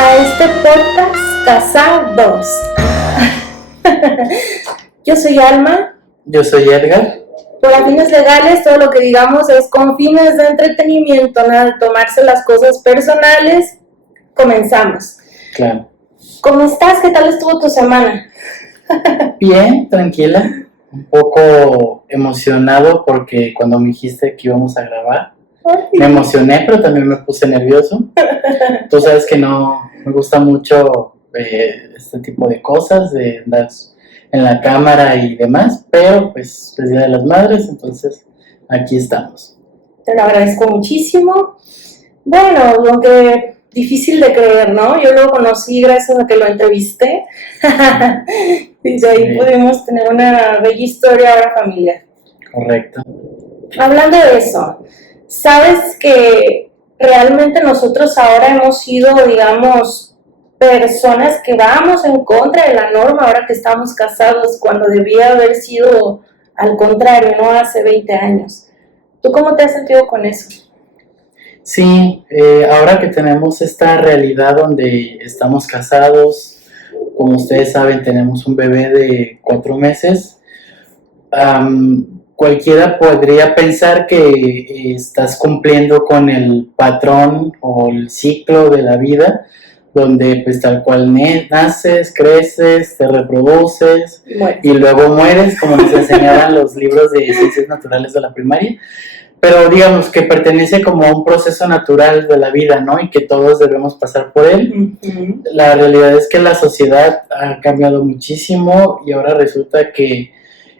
a este podcast Casados. Yo soy Alma. Yo soy Edgar. Por fines legales, todo lo que digamos es con fines de entretenimiento, nada de tomarse las cosas personales. Comenzamos. Claro. ¿Cómo estás? ¿Qué tal estuvo tu semana? Bien, tranquila. Un poco emocionado porque cuando me dijiste que íbamos a grabar, me emocioné, pero también me puse nervioso. Tú sabes que no me gusta mucho este tipo de cosas, de andar en la cámara y demás, pero pues es Día de las Madres, entonces aquí estamos. Te lo agradezco muchísimo. Bueno, aunque difícil de creer, ¿no? Yo lo conocí gracias a que lo entrevisté y de ahí pudimos tener una bella historia ahora familiar. Correcto. Hablando de eso, ¿sabes que realmente nosotros ahora hemos sido, digamos, personas que vamos en contra de la norma ahora que estamos casados cuando debía haber sido al contrario, no hace 20 años? ¿Tú cómo te has sentido con eso? Sí, ahora que tenemos esta realidad donde estamos casados, como ustedes saben, tenemos un bebé de 4 meses, cualquiera podría pensar que estás cumpliendo con el patrón o el ciclo de la vida, donde pues tal cual naces, creces, te reproduces y luego mueres, como nos enseñaban los libros de ciencias naturales de la primaria. Pero digamos que pertenece como a un proceso natural de la vida, ¿no? Y que todos debemos pasar por él. Uh-huh. La realidad es que la sociedad ha cambiado muchísimo y ahora resulta que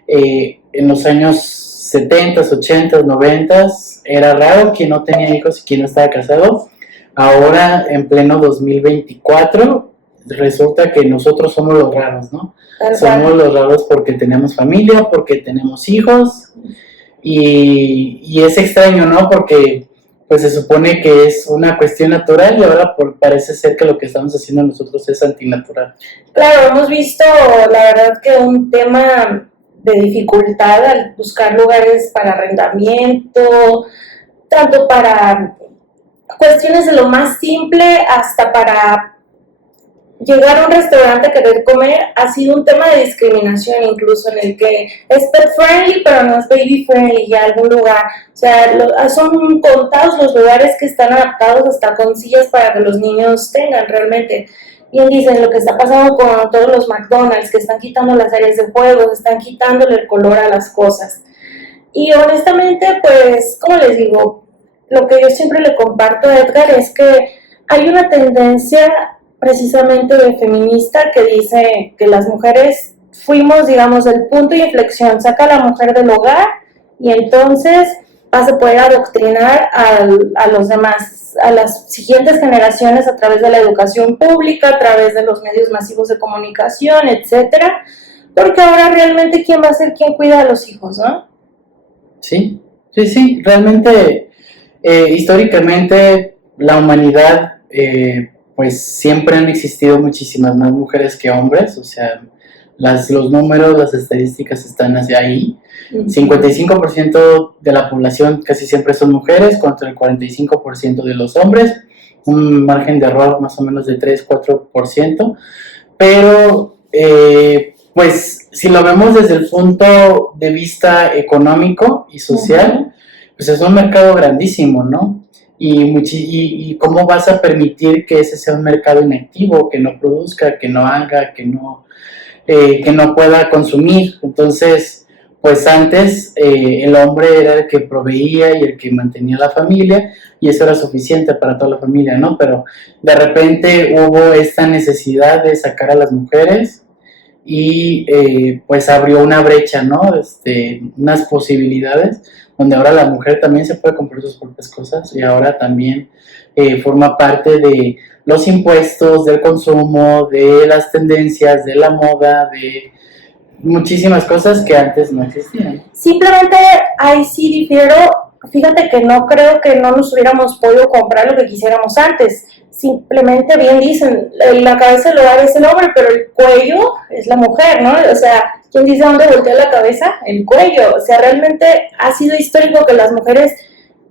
en los años 70, 80, 90 era raro quien no tenía hijos y quien no estaba casado. Ahora, en pleno 2024, resulta que nosotros somos los raros, ¿no? Somos los raros porque tenemos familia, porque tenemos hijos. Y es extraño, ¿no? Porque pues se supone que es una cuestión natural y ahora parece ser que lo que estamos haciendo nosotros es antinatural. Claro, hemos visto, la verdad, que un tema de dificultad al buscar lugares para arrendamiento, tanto para cuestiones de lo más simple hasta para llegar a un restaurante a querer comer, ha sido un tema de discriminación incluso, en el que es pet friendly pero no es baby friendly ya algún lugar. O sea, son contados los lugares que están adaptados hasta con sillas para que los niños tengan realmente. Bien dicen lo que está pasando con todos los McDonald's, que están quitando las áreas de juegos, están quitándole el color a las cosas. Y honestamente, pues, como les digo, lo que yo siempre le comparto a Edgar es que hay una tendencia precisamente de feminista que dice que las mujeres fuimos, digamos, el punto de inflexión, saca a la mujer del hogar y entonces vas a poder adoctrinar a los demás, a las siguientes generaciones a través de la educación pública, a través de los medios masivos de comunicación, etcétera, porque ahora realmente quién va a ser quien cuida a los hijos, ¿no? Sí, realmente históricamente la humanidad pues siempre han existido muchísimas más mujeres que hombres, o sea, los números, las estadísticas están hacia ahí. 55% de la población casi siempre son mujeres contra el 45% de los hombres, un margen de error más o menos de 3-4%, pero pues si lo vemos desde el punto de vista económico y social, pues es un mercado grandísimo, ¿no? Y cómo vas a permitir que ese sea un mercado inactivo, que no produzca, que no haga, que no pueda consumir. Entonces, pues antes el hombre era el que proveía y el que mantenía la familia y eso era suficiente para toda la familia, ¿no? Pero de repente hubo esta necesidad de sacar a las mujeres y pues abrió una brecha, ¿no? Unas posibilidades donde ahora la mujer también se puede comprar sus propias cosas y ahora también forma parte de los impuestos, del consumo, de las tendencias, de la moda, de muchísimas cosas que antes no existían. Simplemente ahí sí difiero, fíjate que no creo que no nos hubiéramos podido comprar lo que quisiéramos antes. Simplemente bien dicen, la cabeza del hogar es el hombre, pero el cuello es la mujer, ¿no? O sea, ¿quién dice dónde voltea la cabeza? El cuello. O sea, realmente ha sido histórico que las mujeres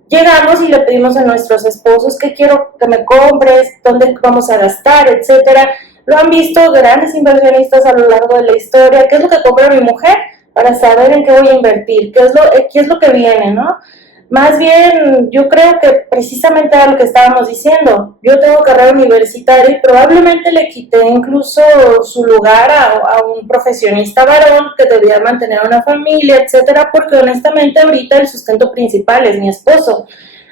llegamos y le pedimos a nuestros esposos qué quiero que me compres, dónde vamos a gastar, etcétera. Lo han visto grandes inversionistas a lo largo de la historia, qué es lo que compra mi mujer para saber en qué voy a invertir, qué es lo que viene, ¿no? Más bien, yo creo que precisamente era lo que estábamos diciendo. Yo tengo carrera universitaria y probablemente le quité incluso su lugar a un profesionista varón que debía mantener una familia, etcétera, porque honestamente ahorita el sustento principal es mi esposo.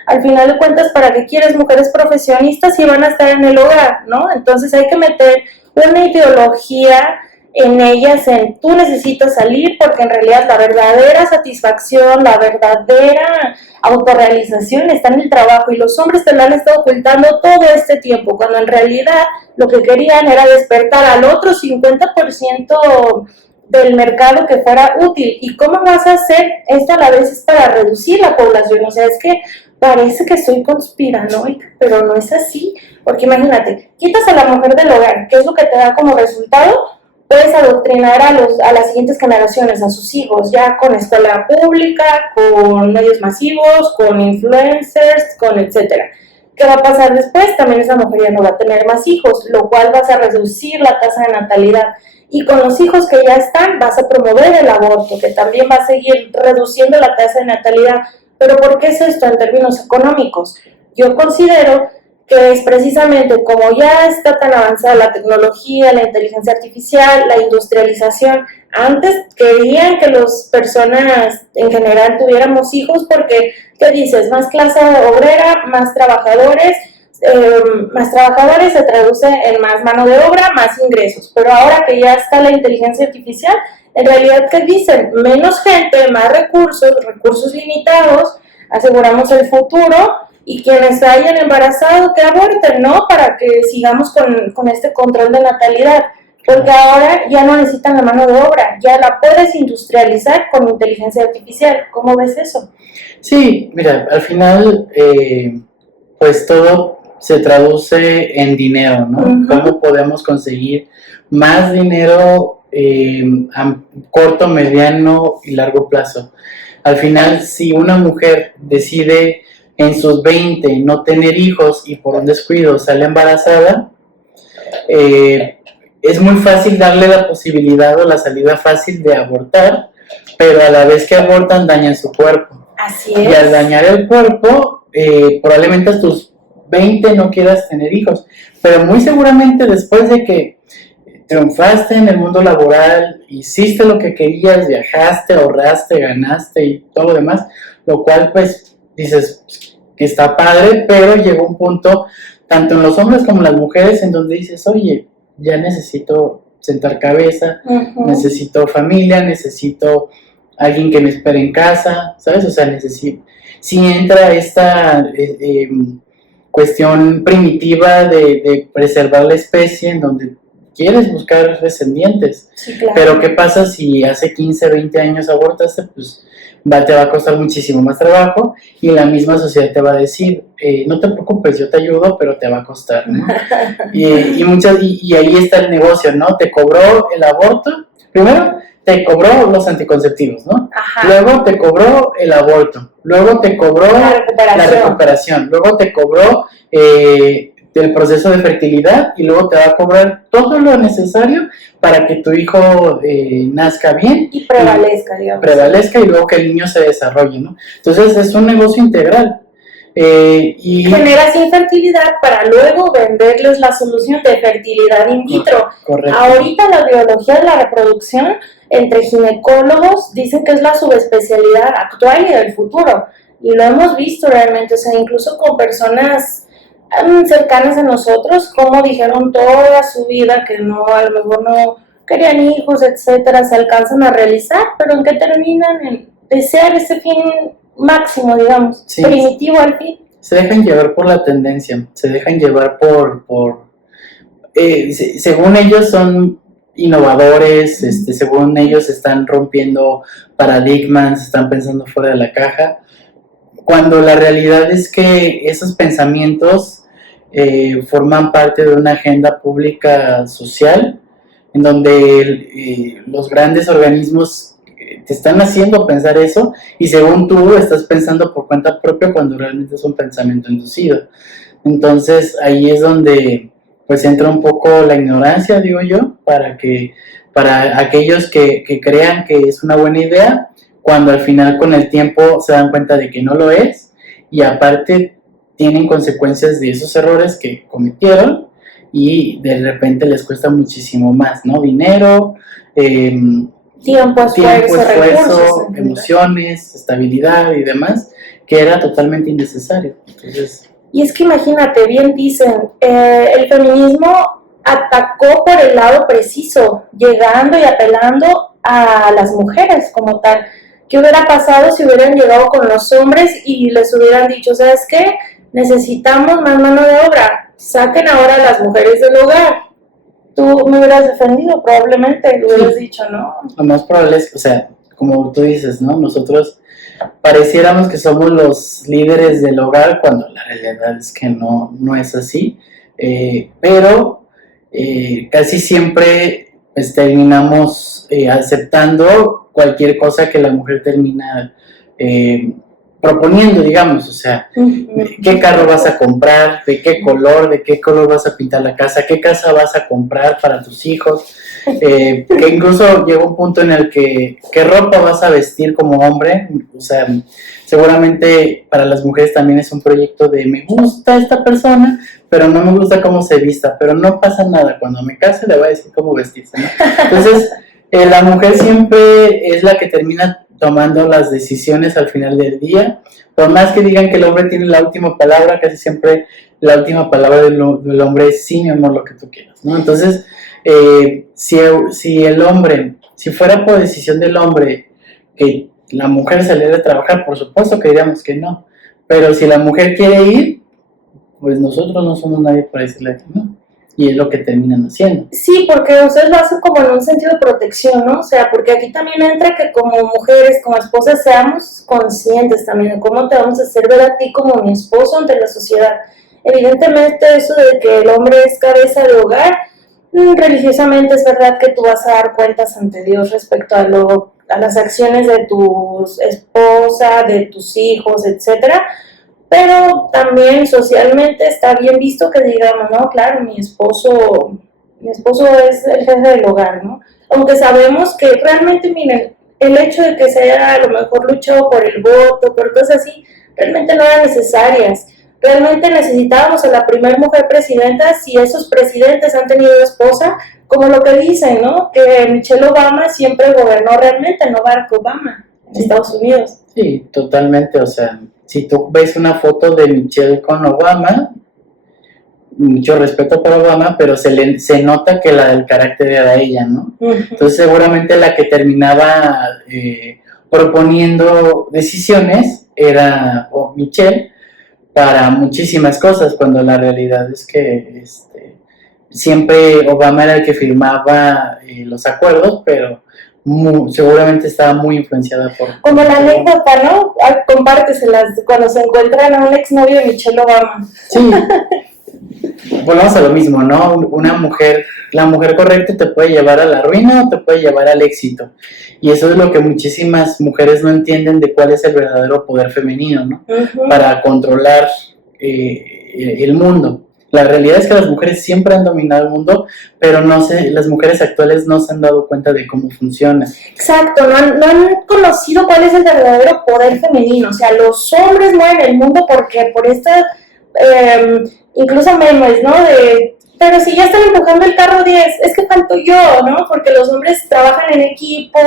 Al final de cuentas, ¿para qué quieres mujeres profesionistas si van a estar en el hogar, no? Entonces hay que meter una ideología en ellas, en tú necesitas salir, porque en realidad la verdadera satisfacción, la verdadera autorrealización está en el trabajo, y los hombres te lo han estado ocultando todo este tiempo, cuando en realidad lo que querían era despertar al otro 50% del mercado que fuera útil. ¿Y cómo vas a hacer esto a la vez? Es para reducir la población. O sea, es que parece que soy conspiranoica, pero no es así, porque imagínate, quitas a la mujer del hogar, ¿qué es lo que te da como resultado? Puedes adoctrinar a las siguientes generaciones, a sus hijos, ya con escuela pública, con medios masivos, con influencers, con etcétera. ¿Qué va a pasar después? También esa mujer ya no va a tener más hijos, lo cual vas a reducir la tasa de natalidad. Y con los hijos que ya están, vas a promover el aborto, que también va a seguir reduciendo la tasa de natalidad. ¿Pero por qué es esto en términos económicos? Yo considero que es precisamente como ya está tan avanzada la tecnología, la inteligencia artificial, la industrialización. Antes querían que las personas en general tuviéramos hijos porque, ¿qué dices? Más clase obrera, más trabajadores se traduce en más mano de obra, más ingresos. Pero ahora que ya está la inteligencia artificial, en realidad, ¿qué dicen? Menos gente, más recursos, recursos limitados, aseguramos el futuro, y quienes hayan embarazado que aborten, ¿no? Para que sigamos con este control de natalidad, porque ahora ya no necesitan la mano de obra, ya la puedes industrializar con inteligencia artificial. ¿Cómo ves eso? Sí, mira, al final, pues todo se traduce en dinero, ¿no? Uh-huh. ¿Cómo podemos conseguir más dinero a corto, mediano y largo plazo? Al final, si una mujer decide en sus 20 no tener hijos y por un descuido sale embarazada, es muy fácil darle la posibilidad o la salida fácil de abortar, pero a la vez que abortan dañan su cuerpo. Así es. Y al dañar el cuerpo, probablemente a tus 20 no quieras tener hijos, pero muy seguramente después de que triunfaste en el mundo laboral, hiciste lo que querías, viajaste, ahorraste, ganaste y todo lo demás, lo cual pues dices que está padre, pero llegó un punto, tanto en los hombres como en las mujeres, en donde dices, oye, ya necesito sentar cabeza, necesito familia, necesito alguien que me espere en casa, ¿sabes? O sea, necesito, si entra esta cuestión primitiva de preservar la especie, en donde quieres buscar descendientes. Sí, claro. Pero ¿qué pasa si hace 15, 20 años abortaste? Pues te va a costar muchísimo más trabajo y la misma sociedad te va a decir, no te preocupes, yo te ayudo, pero te va a costar, ¿no? y ahí está el negocio, ¿no? Te cobró el aborto, primero te cobró los anticonceptivos, ¿no? Ajá. Luego te cobró el aborto, luego te cobró la recuperación, luego te cobró del proceso de fertilidad y luego te va a cobrar todo lo necesario para que tu hijo nazca bien y prevalezca, digamos. Prevalezca y luego que el niño se desarrolle, ¿no? Entonces es un negocio integral. Y generas infertilidad para luego venderles la solución de fertilidad in vitro. Correcto. Ahorita la biología de la reproducción entre ginecólogos dicen que es la subespecialidad actual y del futuro. Y lo hemos visto realmente, o sea, incluso con personas cercanas a nosotros, como dijeron toda su vida que no, a lo mejor no querían hijos, etcétera, se alcanzan a realizar, pero ¿en qué terminan? En desear ese fin máximo, digamos, sí, primitivo al fin. Se dejan llevar por la tendencia, se dejan llevar según ellos son innovadores, según ellos están rompiendo paradigmas, están pensando fuera de la caja, cuando la realidad es que esos pensamientos forman parte de una agenda pública social, en donde los grandes organismos te están haciendo pensar eso y según tú estás pensando por cuenta propia cuando realmente es un pensamiento inducido. Entonces ahí es donde pues entra un poco la ignorancia, digo yo, para aquellos que crean que es una buena idea, cuando al final con el tiempo se dan cuenta de que no lo es y aparte tienen consecuencias de esos errores que cometieron y de repente les cuesta muchísimo más, ¿no? Dinero, tiempo, esfuerzo, recursos, emociones, estabilidad y demás, que era totalmente innecesario. Entonces, y es que imagínate, bien dicen, el feminismo atacó por el lado preciso, llegando y apelando a las mujeres como tal. ¿Qué hubiera pasado si hubieran llegado con los hombres y les hubieran dicho, ¿sabes qué? Necesitamos más mano de obra, saquen ahora a las mujeres del hogar? Tú me hubieras defendido, probablemente, lo hubieras dicho, ¿no? Lo más probable es, o sea, como tú dices, ¿no? Nosotros pareciéramos que somos los líderes del hogar cuando la realidad es que no es así, pero casi siempre pues, terminamos aceptando cualquier cosa que la mujer termina proponiendo, digamos, o sea, qué carro vas a comprar, de qué color vas a pintar la casa, qué casa vas a comprar para tus hijos, que incluso llega un punto en el que qué ropa vas a vestir como hombre, o sea, seguramente para las mujeres también es un proyecto de me gusta esta persona, pero no me gusta cómo se vista, pero no pasa nada, cuando me case le voy a decir cómo vestirse, ¿no? Entonces, la mujer siempre es la que termina tomando las decisiones al final del día, por más que digan que el hombre tiene la última palabra, casi siempre la última palabra del hombre es sí, mi amor, lo que tú quieras, ¿no? Entonces, si el hombre, si fuera por decisión del hombre que la mujer saliera a trabajar, por supuesto que diríamos que no, pero si la mujer quiere ir, pues nosotros no somos nadie para decirle que no. Y es lo que terminan haciendo. Sí, porque ustedes lo hacen como en un sentido de protección, ¿no? O sea, porque aquí también entra que como mujeres, como esposas, seamos conscientes también de cómo te vamos a hacer ver a ti como mi esposo ante la sociedad. Evidentemente eso de que el hombre es cabeza de hogar, religiosamente es verdad que tú vas a dar cuentas ante Dios respecto a las acciones de tu esposa, de tus hijos, etcétera. Pero también socialmente está bien visto que digamos, no, claro, mi esposo es el jefe del hogar, ¿no? Aunque sabemos que realmente, miren, el hecho de que se haya a lo mejor luchado por el voto, por cosas así, realmente no eran necesarias. Realmente necesitábamos a la primera mujer presidenta si esos presidentes han tenido esposa, como lo que dicen, ¿no? Que Michelle Obama siempre gobernó realmente, no Barack Obama, en Estados Unidos. Sí, totalmente, o sea, si tú ves una foto de Michelle con Obama, mucho respeto por Obama, pero se nota que la del carácter era ella, ¿no? Entonces seguramente la que terminaba proponiendo decisiones era Michelle para muchísimas cosas, cuando la realidad es que siempre Obama era el que firmaba los acuerdos, pero seguramente estaba muy influenciada por... Como la anécdota, ¿no? Compárteselas cuando se encuentran a un exnovio de Michelle Obama. Sí, volvamos a lo mismo, ¿no? La mujer correcta te puede llevar a la ruina o te puede llevar al éxito. Y eso es lo que muchísimas mujeres no entienden de cuál es el verdadero poder femenino, ¿no? Para controlar el mundo. La realidad es que las mujeres siempre han dominado el mundo, pero las mujeres actuales no se han dado cuenta de cómo funciona. Exacto, no han conocido cuál es el verdadero poder femenino. O sea, los hombres mueven el mundo porque por esta, incluso memes, ¿no? Pero si ya están empujando el carro 10, es que falto yo, ¿no? Porque los hombres trabajan en equipo,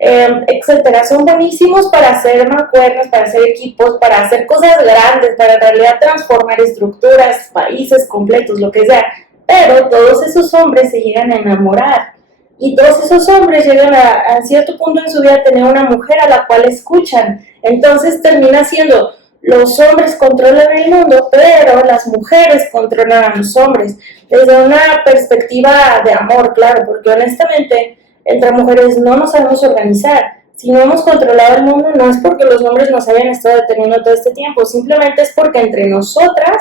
etcétera. Son buenísimos para hacer mancuernas, para hacer equipos, para hacer cosas grandes, para en realidad transformar estructuras, países completos, lo que sea. Pero todos esos hombres se llegan a enamorar. Y todos esos hombres llegan a cierto punto en su vida a tener una mujer a la cual escuchan. Entonces termina siendo... Los hombres controlan el mundo, pero las mujeres controlan a los hombres. Desde una perspectiva de amor, claro, porque honestamente, entre mujeres no nos sabemos organizar. Si no hemos controlado el mundo, no es porque los hombres nos hayan estado deteniendo todo este tiempo, simplemente es porque entre nosotras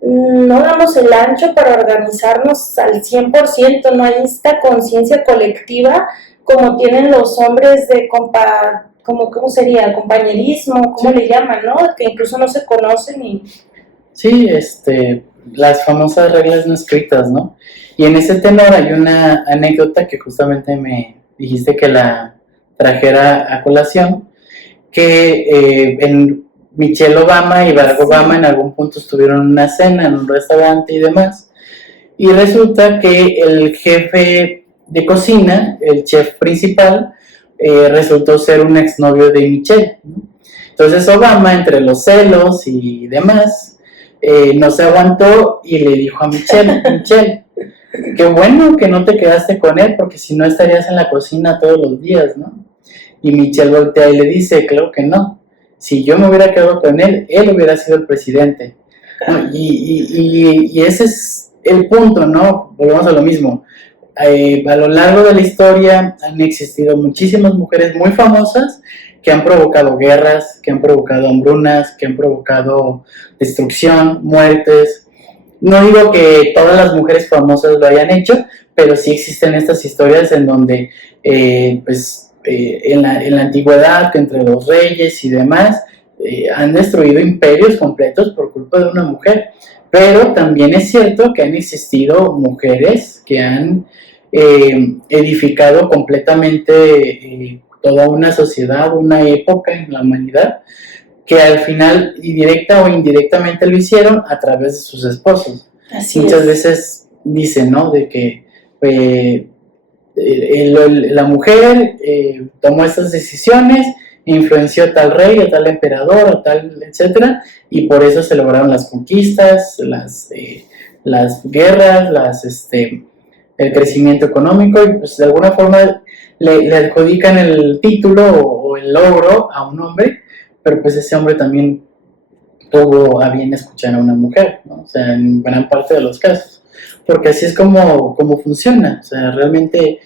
no damos el ancho para organizarnos al 100%, no hay esta conciencia colectiva como tienen los hombres de ¿cómo sería? Compañerismo, ¿cómo le llaman, no? Que incluso no se conocen y... Sí, las famosas reglas no escritas, ¿no? Y en ese tenor hay una anécdota que justamente me dijiste que la trajera a colación, que Michelle Obama y Barack Obama en algún punto estuvieron en una cena en un restaurante y demás, y resulta que el jefe de cocina, el chef principal, resultó ser un exnovio de Michelle, ¿no? Entonces Obama, entre los celos y demás, no se aguantó y le dijo a Michelle, Michelle, qué bueno que no te quedaste con él, porque si no estarías en la cocina todos los días, ¿no? Y Michelle voltea y le dice, claro que no, si yo me hubiera quedado con él hubiera sido el presidente, ¿no? Y ese es el punto, ¿no? Volvemos a lo mismo. A lo largo de la historia han existido muchísimas mujeres muy famosas que han provocado guerras, que han provocado hambrunas, que han provocado destrucción, muertes. No digo que todas las mujeres famosas lo hayan hecho, pero sí existen estas historias en donde, en la antigüedad, entre los reyes y demás, han destruido imperios completos por culpa de una mujer. Pero también es cierto que han existido mujeres que han edificado completamente toda una sociedad, una época en la humanidad, que al final, directa o indirectamente, lo hicieron a través de sus esposos. Así Muchas es. veces dicen, ¿no?, de que la mujer tomó estas decisiones, influenció a tal rey, a tal emperador, a tal, etcétera, y por eso se lograron las conquistas, las guerras, el crecimiento económico, y pues de alguna forma le adjudican el título o el logro a un hombre, pero pues ese hombre también tuvo a bien escuchar a una mujer, ¿no? O sea, en gran parte de los casos, porque así es como funciona. O sea, realmente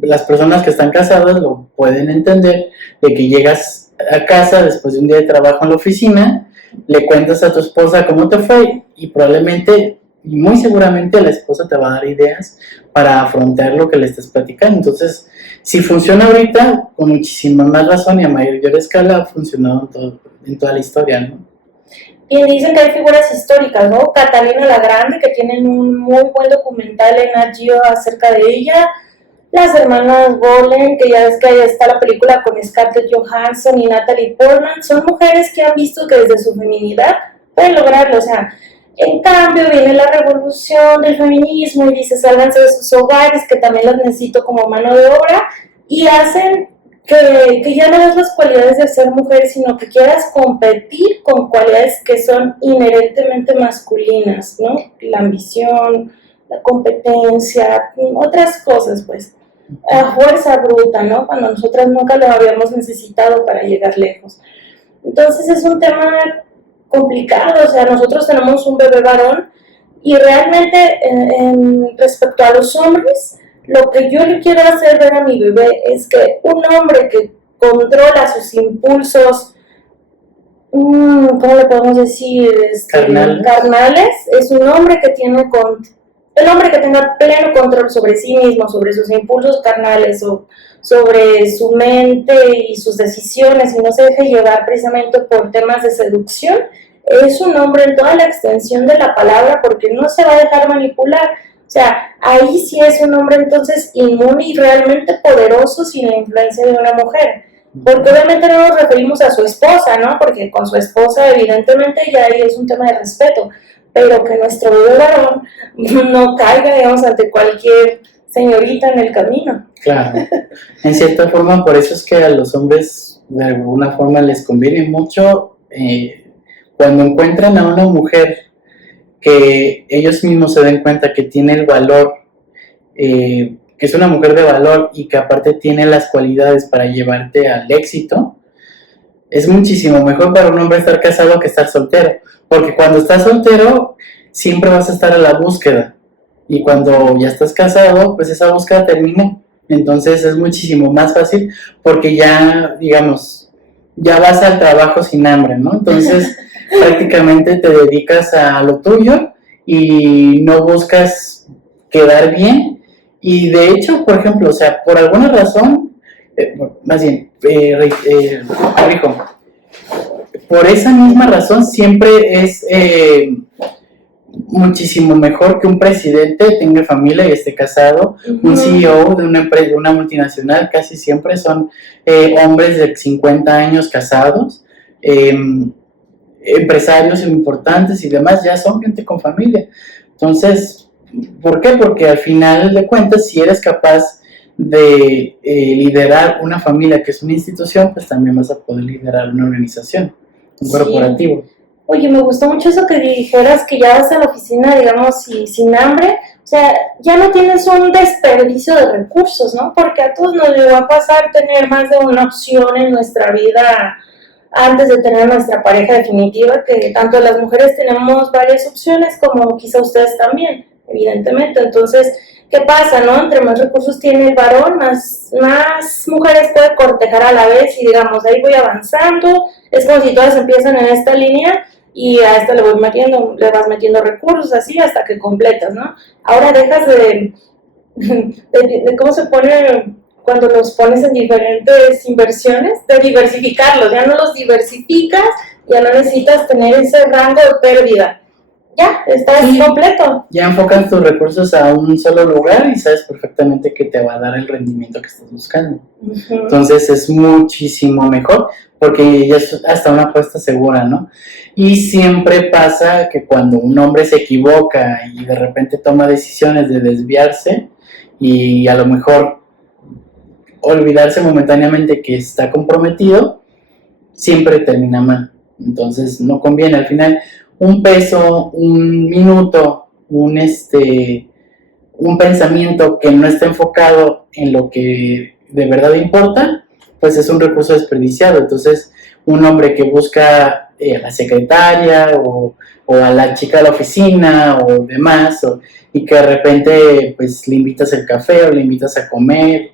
las personas que están casadas lo pueden entender, de que llegas a casa después de un día de trabajo en la oficina, le cuentas a tu esposa cómo te fue y probablemente y muy seguramente la esposa te va a dar ideas para afrontar lo que le estés platicando. Entonces, si funciona ahorita, con muchísima más razón y a mayor escala ha funcionado en toda la historia, ¿no? Y dicen que hay figuras históricas, ¿no? Catalina la Grande, que tienen un muy buen documental en Nat Geo acerca de ella. Las hermanas Boleyn, que ya ves que ahí está la película con Scarlett Johansson y Natalie Portman, son mujeres que han visto que desde su feminidad pueden lograrlo. O sea, en cambio viene la revolución del feminismo y dice, sálganse de sus hogares, que también las necesito como mano de obra, y hacen que ya no es las cualidades de ser mujer, sino que quieras competir con cualidades que son inherentemente masculinas, ¿no? La ambición, la competencia, otras cosas, pues. A fuerza bruta, ¿no? Cuando nosotras nunca lo habíamos necesitado para llegar lejos. Entonces es un tema complicado, o sea, nosotros tenemos un bebé varón y realmente respecto a los hombres, lo que yo le quiero hacer ver a mi bebé es que un hombre que controla sus impulsos, ¿cómo le podemos decir? Carnales, es un hombre que tiene el hombre que tenga pleno control sobre sí mismo, sobre sus impulsos carnales o sobre su mente y sus decisiones y no se deje llevar precisamente por temas de seducción, es un hombre en toda la extensión de la palabra porque no se va a dejar manipular. O sea, ahí sí es un hombre entonces inmune y realmente poderoso sin la influencia de una mujer. Porque obviamente no nos referimos a su esposa, ¿no? Porque con su esposa evidentemente ya ahí es un tema de respeto, pero que nuestro bebé varón no caiga, digamos, ante cualquier señorita en el camino. Claro, en cierta forma por eso es que a los hombres de alguna forma les conviene mucho cuando encuentran a una mujer que ellos mismos se den cuenta que tiene el valor, que es una mujer de valor y que aparte tiene las cualidades para llevarte al éxito. Es muchísimo mejor para un hombre estar casado que estar soltero, porque cuando estás soltero siempre vas a estar a la búsqueda y cuando ya estás casado pues esa búsqueda termina, entonces es muchísimo más fácil porque ya, digamos, ya vas al trabajo sin hambre, ¿no? Entonces prácticamente te dedicas a lo tuyo y no buscas quedar bien Y de hecho, por ejemplo, o sea, por alguna razón, más bien, corrijo, por esa misma razón siempre es muchísimo mejor que un presidente tenga familia y esté casado. Un CEO de una empresa, de una multinacional, casi siempre son hombres de 50 años casados, empresarios importantes y demás, ya son gente con familia. Entonces, ¿por qué? Porque al final de cuentas, si eres capaz de liderar una familia que es una institución, pues también vas a poder liderar una organización, un corporativo. Oye, me gustó mucho eso que dijeras que ya vas a la oficina, digamos, y sin hambre. O sea, ya no tienes un desperdicio de recursos, ¿no? Porque a todos nos llegó a pasar tener más de una opción en nuestra vida antes de tener nuestra pareja definitiva, que tanto las mujeres tenemos varias opciones como quizá ustedes también, evidentemente. Entonces, ¿qué pasa, no? Entre más recursos tiene el varón, más mujeres puede cortejar a la vez y digamos, ahí voy avanzando. Es como si todas empiezan en esta línea y a esta le vas metiendo recursos así hasta que completas, ¿no? Ahora dejas de cómo se pone cuando los pones en diferentes inversiones, de diversificarlos, ya no los diversificas, ya no necesitas tener ese rango de pérdida. Ya, estás completo. Ya enfocas tus recursos a un solo lugar y sabes perfectamente que te va a dar el rendimiento que estás buscando. Entonces es muchísimo mejor porque ya es hasta una apuesta segura, ¿no? Y siempre pasa que cuando un hombre se equivoca y de repente toma decisiones de desviarse y a lo mejor olvidarse momentáneamente que está comprometido, siempre termina mal. Entonces no conviene. Al final, un peso, un minuto, un pensamiento que no está enfocado en lo que de verdad importa, pues es un recurso desperdiciado. Entonces, un hombre que busca a la secretaria o a la chica de la oficina o demás, y que de repente pues le invitas el café o le invitas a comer,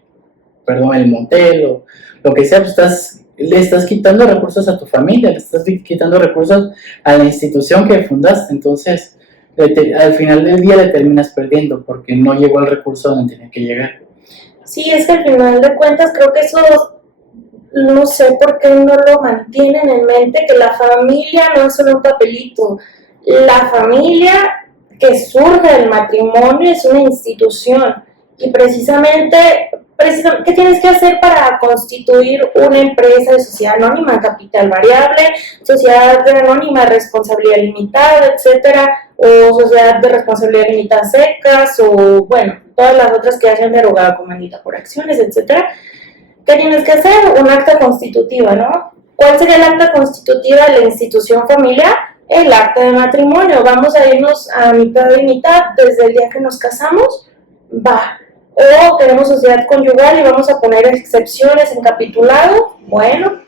el motel o lo que sea, pues le estás quitando recursos a tu familia, le estás quitando recursos a la institución que fundaste. Entonces al final del día le terminas perdiendo porque no llegó al recurso donde tenía que llegar. Sí, es que al final de cuentas creo que eso, no sé por qué no lo mantienen en mente, que la familia no es solo un papelito. La familia que surge del matrimonio es una institución y precisamente ¿qué tienes que hacer para constituir una empresa de sociedad anónima, capital variable, sociedad anónima, responsabilidad limitada, etcétera, o sociedad de responsabilidad limitada secas, o bueno, todas las otras que hayan derogado como manita por acciones, etcétera? ¿Qué tienes que hacer? Un acta constitutiva, ¿no? ¿Cuál sería el acta constitutiva de la institución familiar? El acta de matrimonio. Vamos a irnos a mitad y mitad desde el día que nos casamos. Va. O queremos sociedad conyugal y vamos a poner excepciones en capitulado. Bueno,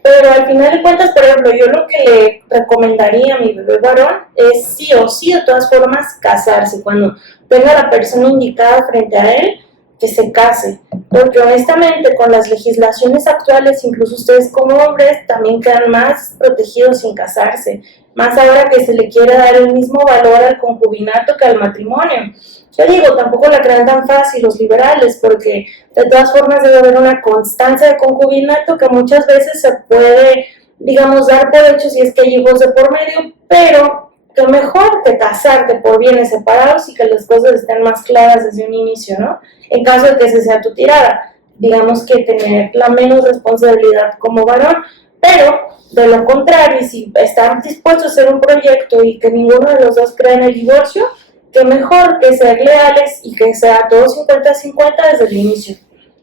pero al final de cuentas, por ejemplo, yo lo que le recomendaría a mi bebé varón es sí o sí, de todas formas, casarse. Cuando tenga la persona indicada frente a él, que se case, porque honestamente con las legislaciones actuales, incluso ustedes como hombres también quedan más protegidos sin casarse, más ahora que se le quiere dar el mismo valor al concubinato que al matrimonio. Yo digo, tampoco la crean tan fácil los liberales, porque de todas formas debe haber una constancia de concubinato que muchas veces se puede, digamos, dar por hecho si es que hay hijos de por medio, pero que mejor que casarte por bienes separados y que las cosas estén más claras desde un inicio, ¿no? En caso de que esa sea tu tirada, digamos que tener la menos responsabilidad como varón, pero de lo contrario, y si están dispuestos a hacer un proyecto y que ninguno de los dos cree en el divorcio, que mejor que ser leales y que sea todo 50-50 desde el inicio.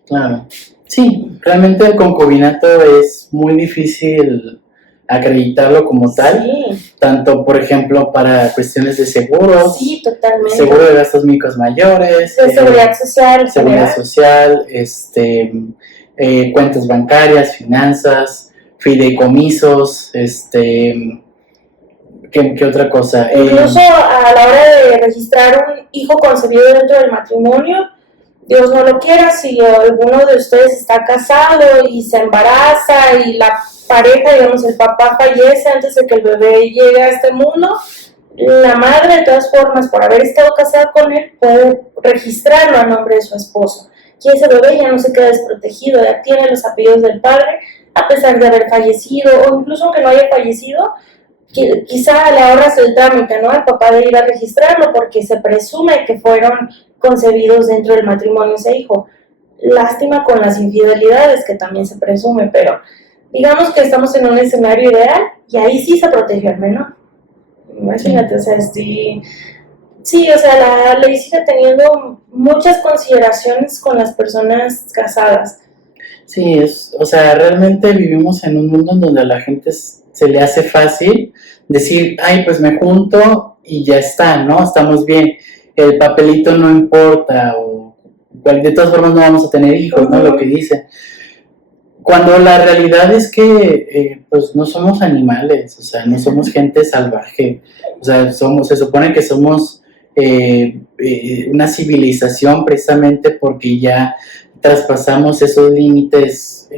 Claro, sí, realmente el concubinato es muy difícil acreditarlo como tal, sí. Tanto por ejemplo para cuestiones de seguros, sí, totalmente. Seguro de gastos médicos mayores, de seguridad social, cuentas bancarias, finanzas, fideicomisos, ¿qué otra cosa? Incluso a la hora de registrar un hijo concebido dentro del matrimonio, Dios no lo quiera, si alguno de ustedes está casado y se embaraza y la pareja, digamos, el papá fallece antes de que el bebé llegue a este mundo, La madre, de todas formas, por haber estado casada con él, puede registrarlo a nombre de su esposo. Y ese bebé ya no se queda desprotegido, ya tiene los apellidos del padre, a pesar de haber fallecido, o incluso aunque no haya fallecido, quizá le ahorras el trámite, ¿no? Al papá de ir a registrarlo, porque se presume que fueron concebidos dentro del matrimonio ese hijo. Lástima con las infidelidades, que también se presume, pero digamos que estamos en un escenario ideal y ahí sí se protegió al menor. Imagínate, o sea, sí, o sea, la ley sigue teniendo muchas consideraciones con las personas casadas. Sí, o sea, realmente vivimos en un mundo en donde a la gente se le hace fácil decir, ay, pues me junto y ya está, ¿no? Estamos bien, el papelito no importa, o de todas formas no vamos a tener hijos, ¿no? Lo que dicen. Cuando la realidad es que, pues no somos animales, o sea, no somos gente salvaje, o sea, se supone que somos una civilización precisamente porque ya traspasamos esos límites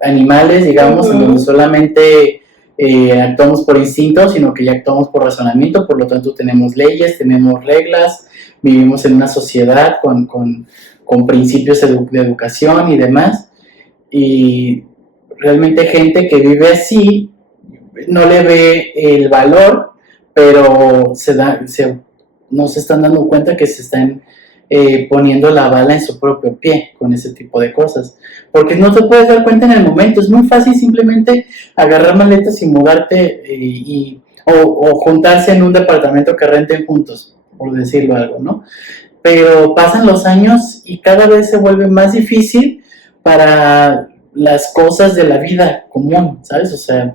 animales, digamos, en donde solamente actuamos por instinto, sino que ya actuamos por razonamiento, por lo tanto tenemos leyes, tenemos reglas, vivimos en una sociedad con principios de educación y demás, y realmente gente que vive así no le ve el valor, pero no se están dando cuenta que se están poniendo la bala en su propio pie con ese tipo de cosas, porque no te puedes dar cuenta en el momento. Es muy fácil simplemente agarrar maletas y mudarte o juntarse en un departamento que renten juntos, por decirlo algo, ¿no? Pero pasan los años y cada vez se vuelve más difícil para las cosas de la vida común, ¿sabes? O sea,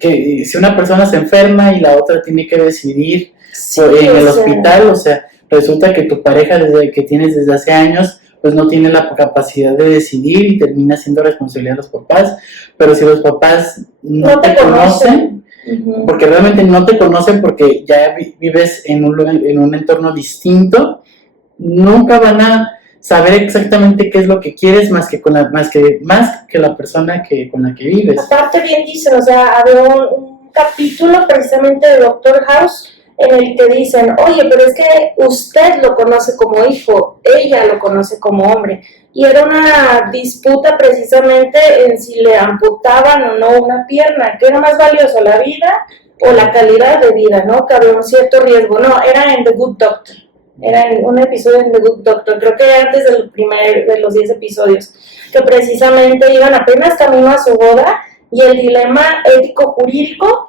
que si una persona se enferma y la otra tiene que decidir en el hospital, o sea, resulta que tu pareja que tienes desde hace años, pues no tiene la capacidad de decidir y termina siendo responsabilidad de los papás, pero si los papás no te conocen, porque realmente no te conocen porque ya vives en un entorno distinto, nunca van a saber exactamente qué es lo que quieres más que la persona con la que vives. Aparte bien dicen, o sea, había un capítulo precisamente de Doctor House en el que dicen, oye, pero es que usted lo conoce como hijo, ella lo conoce como hombre, y era una disputa precisamente en si le amputaban o no una pierna, que era más valioso, la vida o la calidad de vida, ¿no? Que había un cierto riesgo. No, era en The Good Doctor. Era en un episodio en The Good Doctor, creo que antes de los 10 episodios, que precisamente iban apenas camino a su boda y el dilema ético-jurídico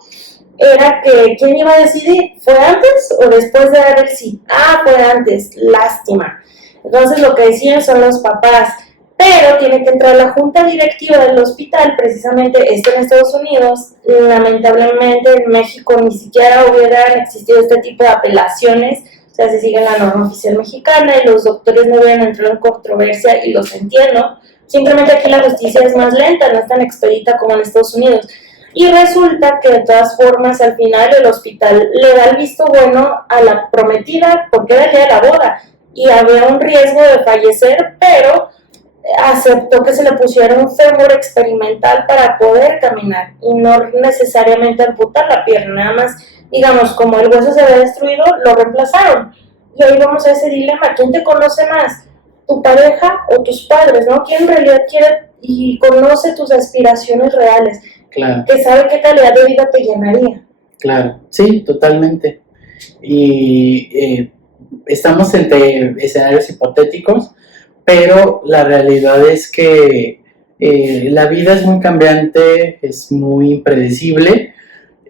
era que quién iba a decidir, ¿fue antes o después de dar el sí? Ah, fue antes, lástima. Entonces lo que decían son los papás, pero tiene que entrar la junta directiva del hospital, precisamente esto en Estados Unidos. Lamentablemente en México ni siquiera hubieran existido este tipo de apelaciones. O sea, se sigue la norma oficial mexicana y los doctores no deben entrar en controversia y los entiendo. Simplemente aquí la justicia es más lenta, no es tan expedita como en Estados Unidos. Y resulta que de todas formas al final el hospital le da el visto bueno a la prometida porque era el día de la boda y había un riesgo de fallecer, pero aceptó que se le pusiera un fémur experimental para poder caminar y no necesariamente amputar la pierna, nada más, digamos, como el hueso se había destruido, lo reemplazaron. Y ahí vamos a ese dilema, ¿quién te conoce más? ¿Tu pareja o tus padres? ¿No? ¿Quién en realidad quiere y conoce tus aspiraciones reales? Claro. Que sabe qué calidad de vida te llenaría. Claro, sí, totalmente. Y estamos entre escenarios hipotéticos, pero la realidad es que la vida es muy cambiante, es muy impredecible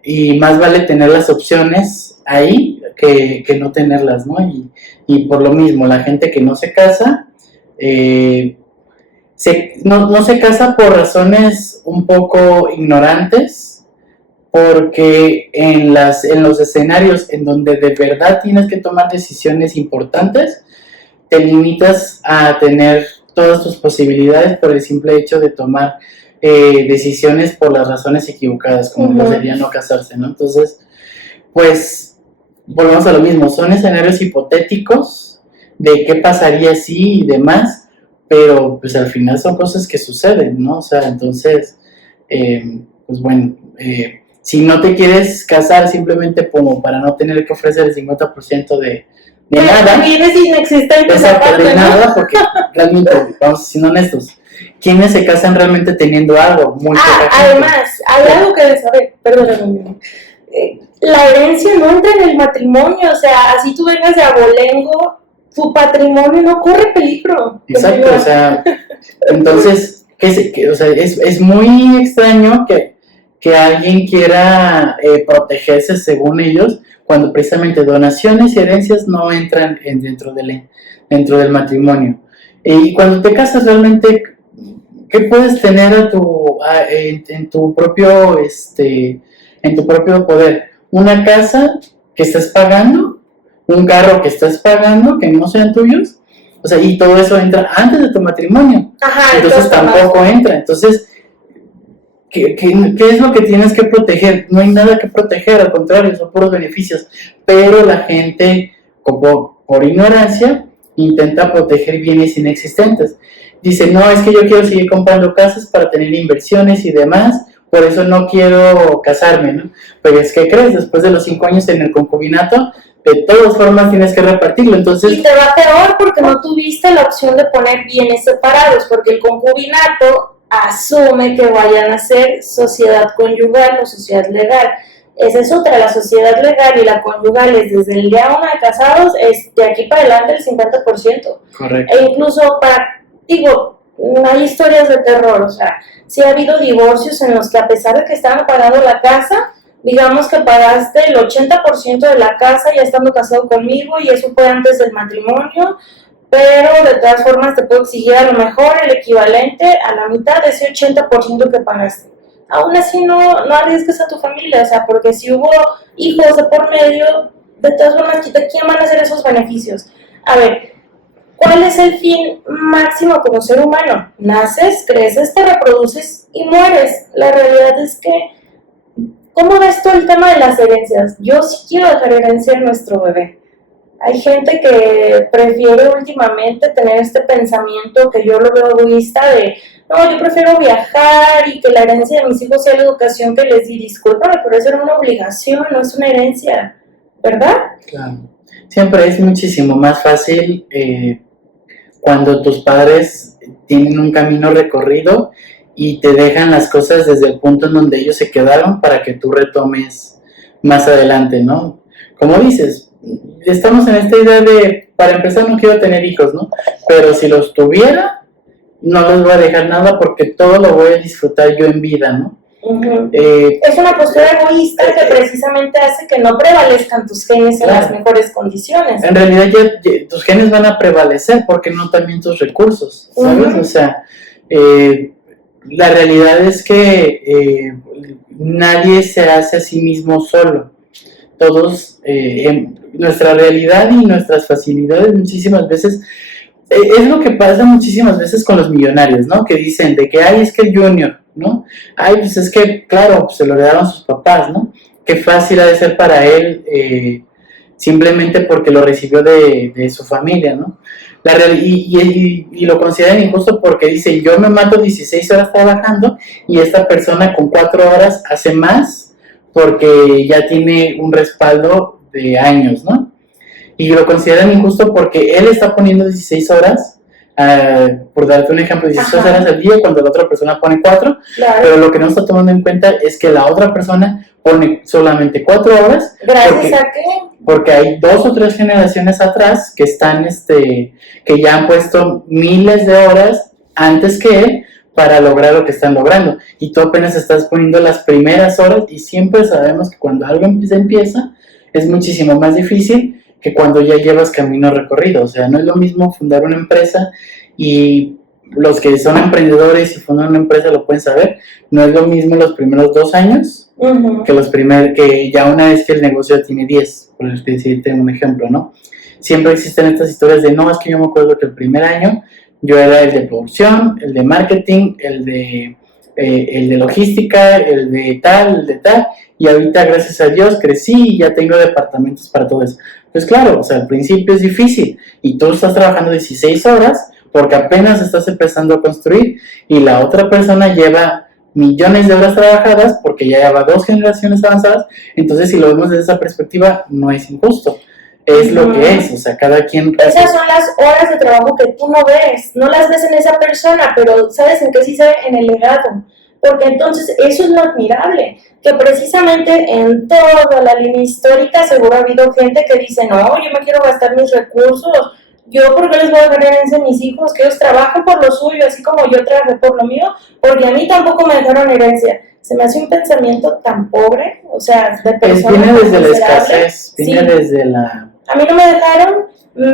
y más vale tener las opciones ahí que no tenerlas, ¿no? Y por lo mismo, la gente que no se casa, no se casa por razones un poco ignorantes, porque en los escenarios en donde de verdad tienes que tomar decisiones importantes, te limitas a tener todas tus posibilidades por el simple hecho de tomar decisiones por las razones equivocadas, como lo sería no casarse, ¿no? Entonces, pues, volvemos a lo mismo, son escenarios hipotéticos de qué pasaría si y demás, pero pues al final son cosas que suceden, ¿no? O sea, entonces, pues bueno, si no te quieres casar simplemente como para no tener que ofrecer el 50% de nada. Bienes inexistentes. Exacto, de nada, porque realmente, vamos siendo honestos, ¿quiénes se casan realmente teniendo algo? Muy poca gente. Además, hay algo que debes saber, perdóname. La herencia no entra en el matrimonio, o sea, así tú vengas de abolengo, tu patrimonio no corre peligro. Exacto, o sea, entonces, o sea, es muy extraño que alguien quiera protegerse según ellos, cuando precisamente donaciones y herencias no entran dentro del matrimonio. Y cuando te casas realmente, ¿qué puedes tener en tu propio poder? Una casa que estás pagando, un carro que estás pagando, que no sean tuyos, o sea, y todo eso entra antes de tu matrimonio. Ajá, entonces tampoco entra. Entonces, ¿qué es lo que tienes que proteger? No hay nada que proteger, al contrario, son puros beneficios. Pero la gente, como por ignorancia, intenta proteger bienes inexistentes. Dice, no, es que yo quiero seguir comprando casas para tener inversiones y demás, por eso no quiero casarme, ¿no? Pero es que crees, después de los 5 años en el concubinato, de todas formas tienes que repartirlo, entonces... Y te va peor porque no tuviste la opción de poner bienes separados, porque el concubinato asume que vayan a ser sociedad conyugal o sociedad legal. Esa es otra, la sociedad legal y la conyugal es desde el día 1 de casados, es de aquí para adelante el 50%. Correcto. E incluso hay historias de terror, o sea, sí ha habido divorcios en los que a pesar de que estaban pagando la casa, digamos que pagaste el 80% de la casa ya estando casado conmigo y eso fue antes del matrimonio, pero de todas formas te puedo exigir a lo mejor el equivalente a la mitad de ese 80% que pagaste. Aún así no arriesgues a tu familia, o sea, porque si hubo hijos de por medio, de todas formas, ¿quién van a hacer esos beneficios? A ver, ¿cuál es el fin máximo como ser humano? Naces, creces, te reproduces y mueres. La realidad es que, ¿cómo ves tú el tema de las herencias? Yo sí quiero dejar herencia a nuestro bebé. Hay gente que prefiere últimamente tener este pensamiento que yo lo veo egoísta de, no, yo prefiero viajar y que la herencia de mis hijos sea la educación que les di. Discúlpame, pero eso era una obligación, no es una herencia, ¿verdad? Claro. Siempre es muchísimo más fácil cuando tus padres tienen un camino recorrido y te dejan las cosas desde el punto en donde ellos se quedaron para que tú retomes más adelante, ¿no? Como dices, estamos en esta idea de, para empezar no quiero tener hijos, ¿no? Pero si los tuviera, no les voy a dejar nada porque todo lo voy a disfrutar yo en vida, ¿no? Uh-huh. Es una postura egoísta que precisamente hace que no prevalezcan tus genes en las mejores condiciones. En realidad ya tus genes van a prevalecer porque no también tus recursos, ¿sabes? Uh-huh. O sea, la realidad es que nadie se hace a sí mismo solo. Todos, nuestra realidad y nuestras facilidades muchísimas veces, es lo que pasa muchísimas veces con los millonarios, ¿no? Que dicen de que, ay, es que el junior, ¿no? Ay, pues es que, claro, pues se lo heredaron sus papás, ¿no? Qué fácil ha de ser para él, simplemente porque lo recibió de su familia, ¿no? Y lo consideran injusto porque dicen, yo me mato 16 horas trabajando y esta persona con 4 horas hace más porque ya tiene un respaldo de años, ¿no? Y lo consideran injusto porque él está poniendo 16 horas, por darte un ejemplo, 16 Ajá. horas al día cuando la otra persona pone 4, claro. Pero lo que no está tomando en cuenta es que la otra persona pone solamente 4 horas. ¿Gracias a qué? Porque hay 2 o 3 generaciones atrás que están, que ya han puesto miles de horas antes que él para lograr lo que están logrando. Y tú apenas estás poniendo las primeras horas y siempre sabemos que cuando algo empieza es muchísimo más difícil que cuando ya llevas camino recorrido. O sea, no es lo mismo fundar una empresa y los que son emprendedores y fundan una empresa lo pueden saber. No es lo mismo los primeros 2 años uh-huh. que ya una vez que el negocio tiene 10, por decirte un ejemplo, ¿no? Siempre existen estas historias de, no, es que yo me acuerdo que el primer año yo era el de producción, el de marketing, el de logística, el de tal, y ahorita gracias a Dios crecí y ya tengo departamentos para todo eso. Pues claro, o sea, al principio es difícil y tú estás trabajando 16 horas porque apenas estás empezando a construir y la otra persona lleva millones de horas trabajadas porque ya lleva 2 generaciones avanzadas. Entonces, si lo vemos desde esa perspectiva, no es injusto. Es lo que es, o sea, cada quien... Esas son las horas de trabajo que tú no ves, no las ves en esa persona, pero ¿sabes en qué sí se ve? En el legado. Porque entonces eso es lo admirable, que precisamente en toda la línea histórica seguro ha habido gente que dice, no, yo me quiero gastar mis recursos, yo por qué les voy a dejar herencia a mis hijos, que ellos trabajen por lo suyo, así como yo trabajé por lo mío, porque a mí tampoco me dejaron herencia. Se me hace un pensamiento tan pobre, o sea, de persona viene desde la miserable. escasez, viene Sí. desde la... A mí no me dejaron.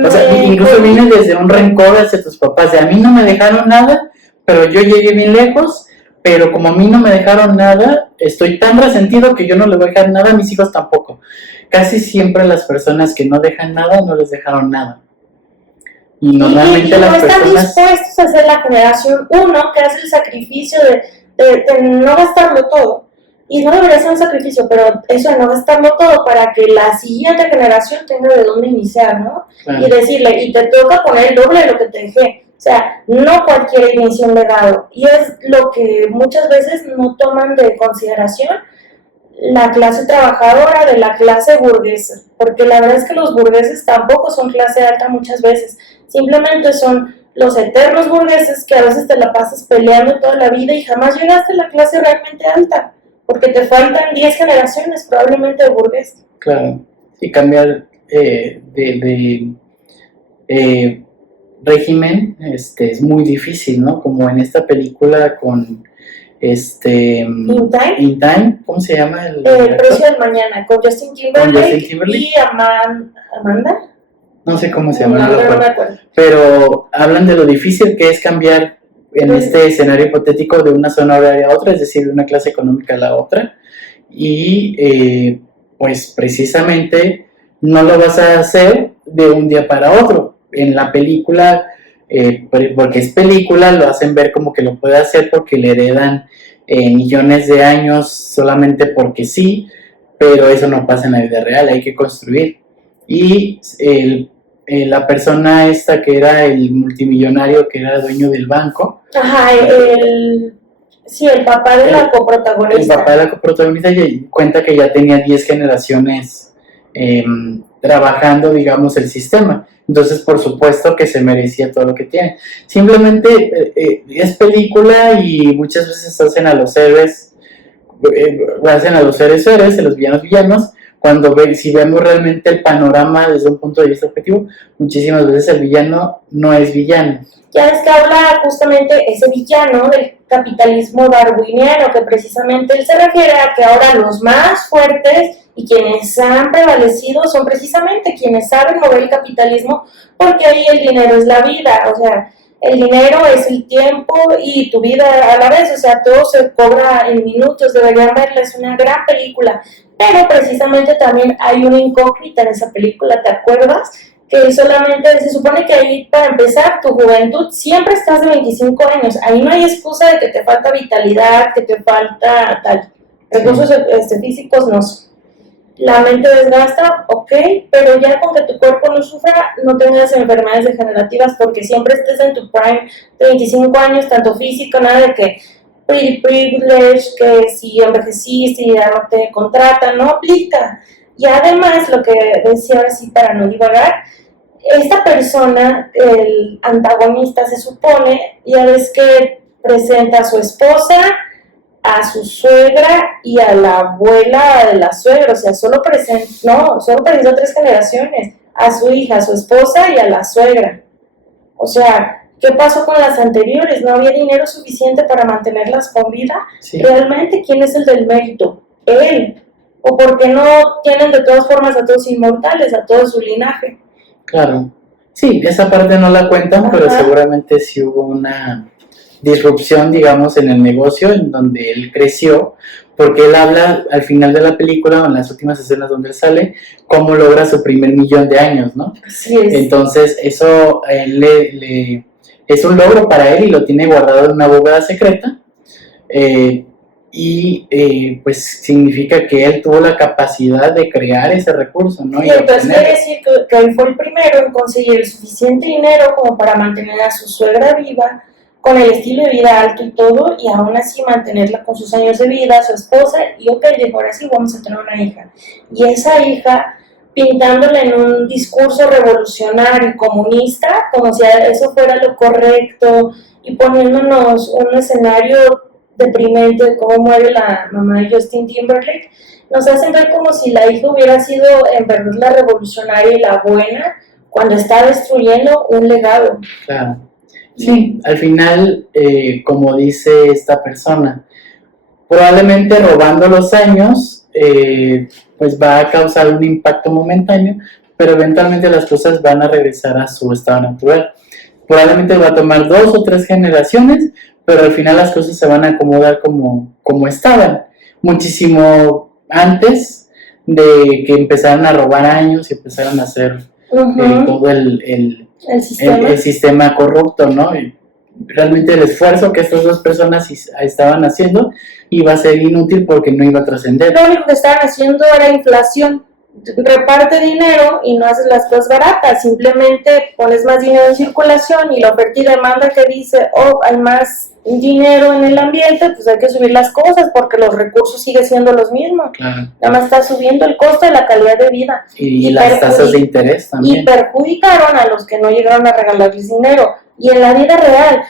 O sea, incluso viene desde un rencor hacia tus papás, de a mí no me dejaron nada, pero yo llegué bien lejos, pero como a mí no me dejaron nada, estoy tan resentido que yo no le voy a dejar nada a mis hijos tampoco. Casi siempre las personas que no dejan nada, no les dejaron nada. Y normalmente y no las están personas... dispuestos a ser la generación uno que hace el sacrificio de no gastarlo todo. Y no debería ser un sacrificio, pero eso de no gastarlo todo para que la siguiente generación tenga de dónde iniciar, ¿no? Claro. Y decirle, y te toca poner el doble de lo que te dejé. O sea, no cualquiera inicia un legado. Y es lo que muchas veces no toman de consideración la clase trabajadora de la clase burguesa. Porque la verdad es que los burgueses tampoco son clase alta muchas veces. Simplemente son los eternos burgueses que a veces te la pasas peleando toda la vida y jamás llegaste a la clase realmente alta. Porque te faltan 10 generaciones probablemente de burgués. Claro, y cambiar de régimen es muy difícil, ¿no? Como en esta película con In Time, ¿cómo se llama? El precio del mañana, con Justin Timberlake y Amanda. No sé cómo se llama, no me acuerdo. Pero hablan de lo difícil que es cambiar en este escenario hipotético de una zona horaria a otra, es decir, de una clase económica a la otra, y pues precisamente no lo vas a hacer de un día para otro. En la película, porque es película, lo hacen ver como que lo puede hacer porque le heredan millones de años solamente porque sí, pero eso no pasa en la vida real, hay que construir. Y la persona esta que era el multimillonario, que era dueño del banco. Ajá, sí, el papá de la coprotagonista. El papá de la coprotagonista cuenta que ya tenía 10 generaciones trabajando, digamos, el sistema. Entonces, por supuesto que se merecía todo lo que tiene. Simplemente es película y muchas veces hacen a los héroes, héroes, a los villanos, cuando si vemos realmente el panorama desde un punto de vista objetivo, muchísimas veces el villano no es villano. Ya es que habla justamente ese villano del capitalismo darwiniano, que precisamente él se refiere a que ahora los más fuertes y quienes han prevalecido son precisamente quienes saben mover el capitalismo, porque ahí el dinero es la vida, o sea, el dinero es el tiempo y tu vida a la vez, o sea, todo se cobra en minutos, deberían verla, es una gran película, pero precisamente también hay una incógnita en esa película, ¿te acuerdas? Que solamente se supone que ahí, para empezar, tu juventud, siempre estás de 25 años, ahí no hay excusa de que te falta vitalidad, que te falta tal, recursos físicos, no sé. La mente desgasta, ok, pero ya con que tu cuerpo no sufra, no tengas enfermedades degenerativas, porque siempre estés en tu prime de 25 años, tanto físico, nada de que privilege, que si envejeciste y ya no te contratan, no aplica. Y además, lo que decía así para no divagar, esta persona, el antagonista se supone, ya ves que presenta a su esposa, a su suegra y a la abuela de la suegra, o sea, solo presentó 3 generaciones, a su hija, a su esposa y a la suegra. O sea, ¿qué pasó con las anteriores? ¿No había dinero suficiente para mantenerlas con vida? Sí. ¿Realmente quién es el del mérito? Él. ¿O por qué no tienen de todas formas a todos inmortales, a todo su linaje? Claro. Sí, esa parte no la cuentan, pero seguramente sí hubo una disrupción, digamos, en el negocio en donde él creció, porque él habla al final de la película, o en las últimas escenas donde él sale, cómo logra su primer 1,000,000 de años, ¿no? Así es. Entonces, eso es un logro para él y lo tiene guardado en una bóveda secreta, pues significa que él tuvo la capacidad de crear ese recurso, ¿no? Y entonces quiere decir que él fue el primero en conseguir el suficiente dinero como para mantener a su suegra viva, con el estilo de vida alto y todo, y aún así mantenerla con sus años de vida, su esposa, y ok, dijo, ahora sí vamos a tener una hija. Y esa hija, pintándola en un discurso revolucionario y comunista, como si eso fuera lo correcto, y poniéndonos un escenario deprimente de cómo muere la mamá de Justin Timberlake, nos hacen ver como si la hija hubiera sido en verdad la revolucionaria y la buena, cuando está destruyendo un legado. Claro. Sí, al final, como dice esta persona, probablemente robando los años, pues va a causar un impacto momentáneo, pero eventualmente las cosas van a regresar a su estado natural. Probablemente va a tomar 2 o 3 generaciones, pero al final las cosas se van a acomodar como estaban, muchísimo antes de que empezaran a robar años y empezaran a hacer todo el sistema corrupto, ¿no? Y realmente el esfuerzo que estas 2 personas estaban haciendo iba a ser inútil porque no iba a trascender. Lo único que estaban haciendo era inflación. Reparte dinero y no haces las cosas baratas, simplemente pones más dinero en circulación y la oferta y demanda que dice, oh, hay más dinero en el ambiente, pues hay que subir las cosas porque los recursos siguen siendo los mismos. Claro. Nada más está subiendo el costo de la calidad de vida. Y las tasas de interés también. Y perjudicaron a los que no llegaron a regalarles dinero. Y en la vida real,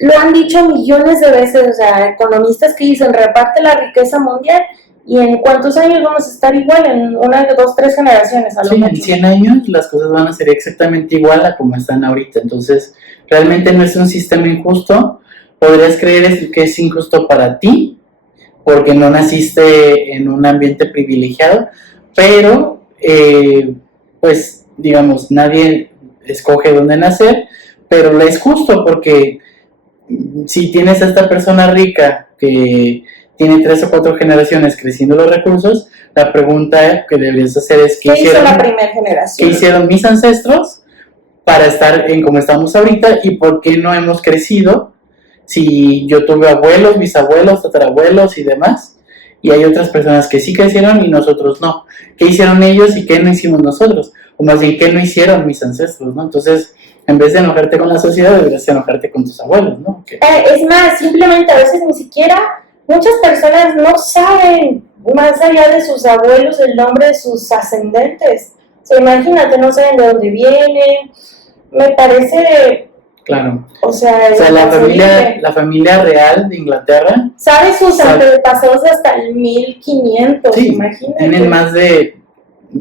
lo han dicho millones de veces, o sea, economistas que dicen, reparte la riqueza mundial. ¿Y en cuántos años vamos a estar igual? En 1, 2, 3 generaciones, a lo mucho. En 100 años las cosas van a ser exactamente igual a como están ahorita. Entonces, realmente no es un sistema injusto. Podrías creer que es injusto para ti, porque no naciste en un ambiente privilegiado, pero, pues, digamos, nadie escoge dónde nacer, pero es justo porque si tienes a esta persona rica que tiene 3 o 4 generaciones creciendo los recursos, la pregunta que deberías hacer es ¿qué hizo la primera generación? ¿Qué hicieron mis ancestros para estar en como estamos ahorita y por qué no hemos crecido? Si yo tuve abuelos, bisabuelos, tatarabuelos y demás, y hay otras personas que sí crecieron y nosotros no. ¿Qué hicieron ellos y qué no hicimos nosotros? O más bien, ¿qué no hicieron mis ancestros, no? Entonces, en vez de enojarte con la sociedad, deberías enojarte con tus abuelos, ¿no? Es más, simplemente a veces ni siquiera muchas personas no saben, más allá de sus abuelos, el nombre de sus ascendentes. O sea, imagínate, no saben de dónde vienen. Me parece... Claro. O sea la familia real de Inglaterra sabe sus antepasados hasta el 1500, sí, imagínate. Tienen más de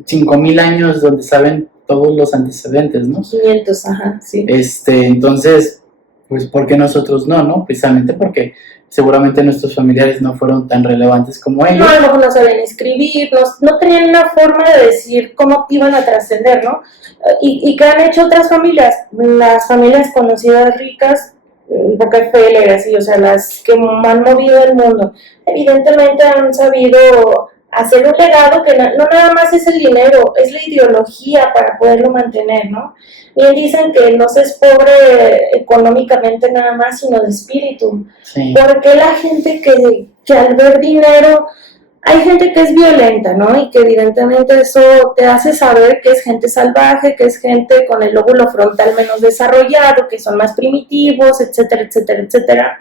5000 años donde saben todos los antecedentes, ¿no? 500, ajá, sí. Entonces, pues, ¿por qué nosotros no? Precisamente porque seguramente nuestros familiares no fueron tan relevantes como ellos. No, a lo mejor no sabían escribir, no tenían una forma de decir cómo iban a trascender, ¿no? ¿Y qué han hecho otras familias? Las familias conocidas ricas, Rockefeller, así, o sea, las que han movido el mundo, evidentemente han sabido hacer un legado que no nada más es el dinero, es la ideología para poderlo mantener, ¿no? Bien dicen que no se es pobre económicamente nada más, sino de espíritu. Sí. Porque la gente que al ver dinero, hay gente que es violenta, ¿no? Y que evidentemente eso te hace saber que es gente salvaje, que es gente con el lóbulo frontal menos desarrollado, que son más primitivos, etcétera, etcétera, etcétera.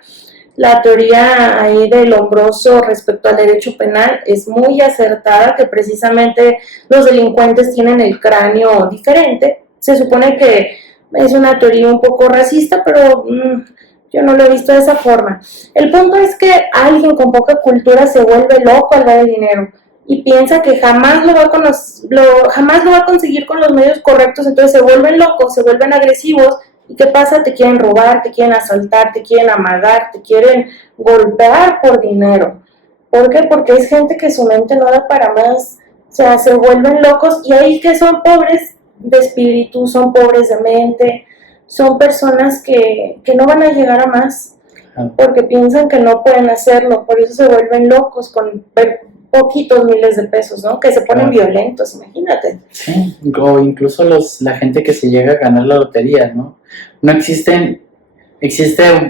La teoría ahí del Lombroso respecto al derecho penal es muy acertada, que precisamente los delincuentes tienen el cráneo diferente. Se supone que es una teoría un poco racista, pero yo no lo he visto de esa forma. El punto es que alguien con poca cultura se vuelve loco al dar el dinero y piensa que jamás lo va a conseguir con los medios correctos, entonces se vuelven locos, se vuelven agresivos. ¿Y qué pasa? Te quieren robar, te quieren asaltar, te quieren amagar, te quieren golpear por dinero. ¿Por qué? Porque es gente que su mente no da para más. O sea, se vuelven locos y ahí que son pobres de espíritu, son pobres de mente, son personas que no van a llegar a más porque piensan que no pueden hacerlo, por eso se vuelven locos con poquitos miles de pesos, ¿no? Que se ponen violentos, imagínate. Sí, o incluso la gente que se llega a ganar la lotería, ¿no? No existe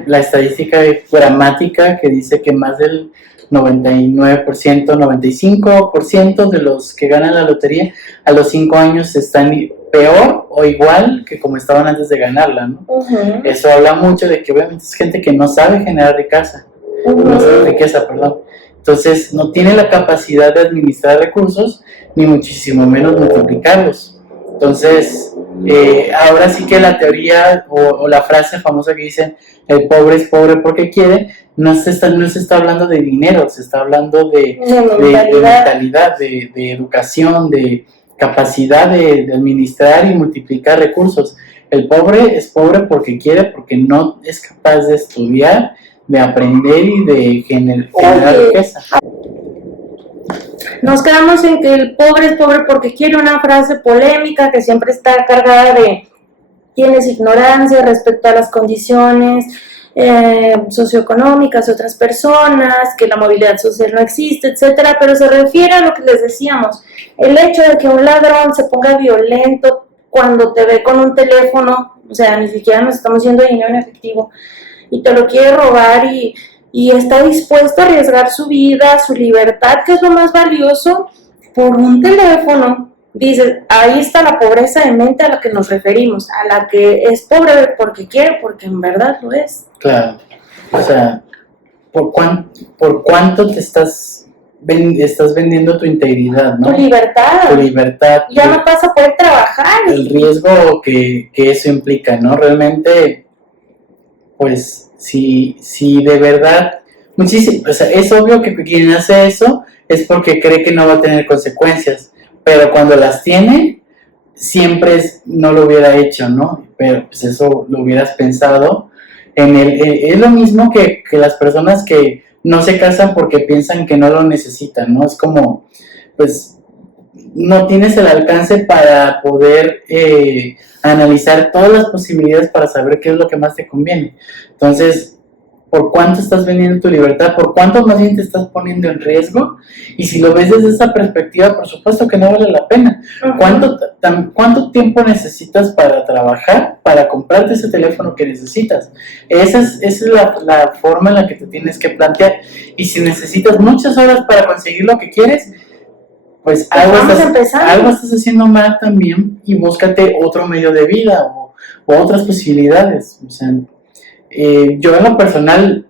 la estadística gramática que dice que más del 99%, 95% de los que ganan la lotería a los 5 años están peor o igual que como estaban antes de ganarla, ¿no? Eso habla mucho de que obviamente es gente que no sabe generar riqueza, no sabe riqueza, perdón. Entonces no tiene la capacidad de administrar recursos, ni muchísimo menos multiplicarlos. Entonces, ahora sí que la teoría o la frase famosa que dicen, el pobre es pobre porque quiere, no se está hablando de dinero, se está hablando de mentalidad, de educación, de capacidad de administrar y multiplicar recursos. El pobre es pobre porque quiere, porque no es capaz de estudiar, de aprender y de generar riqueza. Nos quedamos en que el pobre es pobre porque quiere, una frase polémica que siempre está cargada de tienes ignorancia respecto a las condiciones socioeconómicas de otras personas, que la movilidad social no existe, etcétera, pero se refiere a lo que les decíamos, el hecho de que un ladrón se ponga violento cuando te ve con un teléfono, o sea, ni siquiera nos estamos yendo dinero en efectivo, y te lo quiere robar y está dispuesto a arriesgar su vida, su libertad, que es lo más valioso, por un teléfono. Dices, ahí está la pobreza de mente a la que nos referimos, a la que es pobre porque quiere, porque en verdad lo es. Claro, o sea, ¿por cuánto te estás vendiendo tu integridad, ¿no? Tu libertad. Tu libertad. Ya no vas a poder trabajar. El riesgo que eso implica, ¿no? Realmente, pues, si de verdad, muchísimo, o sea, es obvio que quien hace eso es porque cree que no va a tener consecuencias, pero cuando las tiene, siempre no lo hubiera hecho, ¿no? Pero pues eso lo hubieras pensado. Es lo mismo que las personas que no se casan porque piensan que no lo necesitan, ¿no? Es como, pues, no tienes el alcance para poder analizar todas las posibilidades para saber qué es lo que más te conviene. Entonces, ¿por cuánto estás vendiendo tu libertad? ¿Por cuánto más bien te estás poniendo en riesgo? Y si lo ves desde esa perspectiva, por supuesto que no vale la pena. ¿Cuánto tiempo necesitas para trabajar, para comprarte ese teléfono que necesitas? Esa es la forma en la que te tienes que plantear. Y si necesitas muchas horas para conseguir lo que quieres, pues algo estás haciendo mal también, y búscate otro medio de vida o otras posibilidades. O sea, yo en lo personal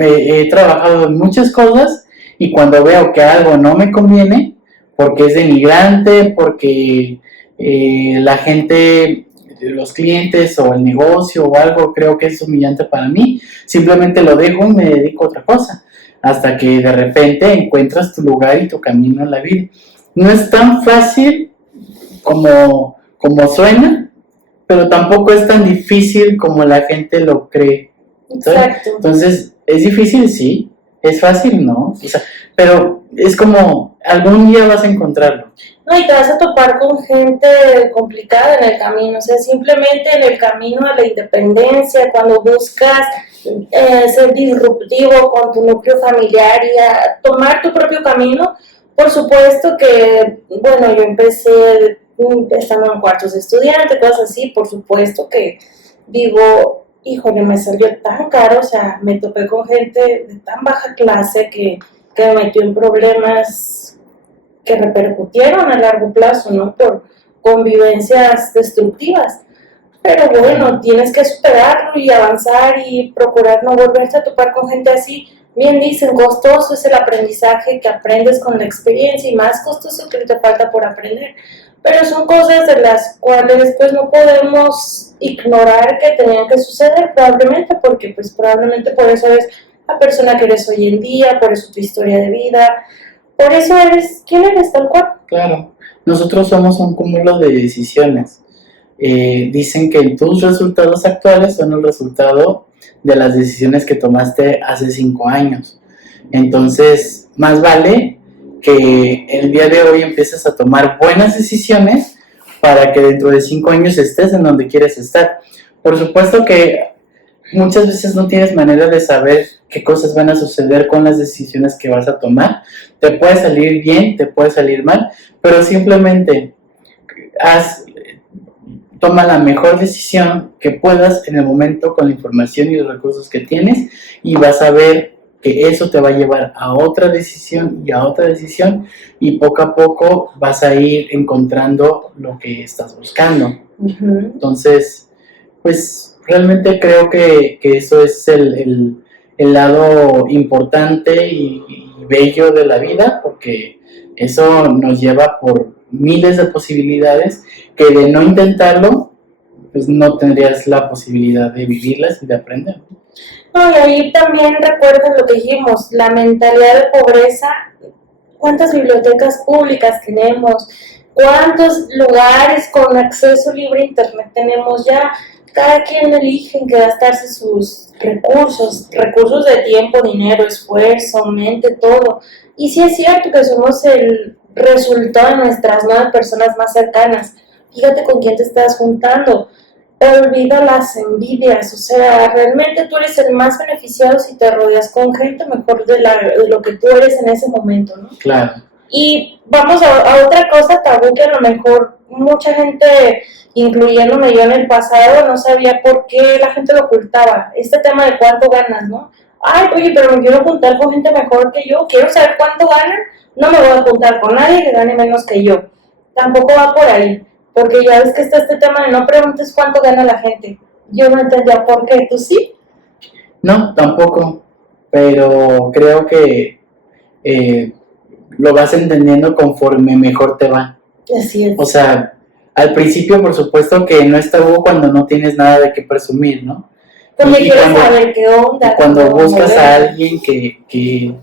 he trabajado en muchas cosas, y cuando veo que algo no me conviene, porque es denigrante, porque la gente, los clientes o el negocio o algo creo que es humillante para mí, simplemente lo dejo y me dedico a otra cosa, hasta que de repente encuentras tu lugar y tu camino en la vida. No es tan fácil como suena, pero tampoco es tan difícil como la gente lo cree. Exacto. Entonces, ¿es difícil? Sí. ¿Es fácil? No. O sea, pero es como, algún día vas a encontrarlo. No, y te vas a topar con gente complicada en el camino, o sea, simplemente en el camino a la independencia, cuando buscas ser disruptivo con tu núcleo familiar y a tomar tu propio camino. Por supuesto que, bueno, yo empecé estando en cuartos de estudiante, cosas así, por supuesto que digo, híjole, me salió tan caro, o sea, me topé con gente de tan baja clase que me metió en problemas que repercutieron a largo plazo, ¿no? Por convivencias destructivas. Pero bueno, tienes que superarlo y avanzar y procurar no volverte a topar con gente así. Bien dicen, costoso es el aprendizaje que aprendes con la experiencia, y más costoso que te falta por aprender. Pero son cosas de las cuales pues no podemos ignorar que tenían que suceder, probablemente, porque pues probablemente por eso eres la persona que eres hoy en día, por eso tu historia de vida, por eso eres quien eres, tal cual. Claro, nosotros somos un cúmulo de decisiones. Dicen que tus resultados actuales son el resultado de las decisiones que tomaste hace 5 años. Entonces, más vale que el día de hoy empieces a tomar buenas decisiones para que dentro de 5 años estés en donde quieres estar. Por supuesto que muchas veces no tienes manera de saber qué cosas van a suceder con las decisiones que vas a tomar. Te puede salir bien, te puede salir mal, pero simplemente toma la mejor decisión que puedas en el momento con la información y los recursos que tienes, y vas a ver que eso te va a llevar a otra decisión y a otra decisión, y poco a poco vas a ir encontrando lo que estás buscando. Entonces, pues realmente creo que eso es el lado importante y bello de la vida, porque eso nos lleva por miles de posibilidades que de no intentarlo, pues no tendrías la posibilidad de vivirlas y de aprender. No, y ahí también recuerden lo que dijimos, la mentalidad de pobreza. ¿Cuántas bibliotecas públicas tenemos? ¿Cuántos lugares con acceso libre a internet tenemos ya? Cada quien elige en qué gastarse sus recursos de tiempo, dinero, esfuerzo, mente, todo. Y sí es cierto que somos el resultado de nuestras 9 personas más cercanas. Fíjate con quién te estás juntando. Olvida las envidias, o sea, realmente tú eres el más beneficiado si te rodeas con gente mejor de lo que tú eres en ese momento, ¿no? Claro. Y vamos a otra cosa tabú que a lo mejor mucha gente, incluyéndome yo en el pasado, no sabía por qué la gente lo ocultaba. Este tema de cuánto ganas, ¿no? Ay, oye, pero me quiero juntar con gente mejor que yo, quiero saber cuánto ganan, no me voy a juntar con nadie que gane menos que yo. Tampoco va por ahí, porque ya ves que está este tema de no preguntes cuánto gana la gente. Yo no entendía por qué, ¿tú sí? No, tampoco, pero creo que lo vas entendiendo conforme mejor te va. Así es. O sea, al principio, por supuesto que no es tabú cuando no tienes nada de qué presumir, ¿no? Porque quieres saber qué onda. Cuando buscas a alguien que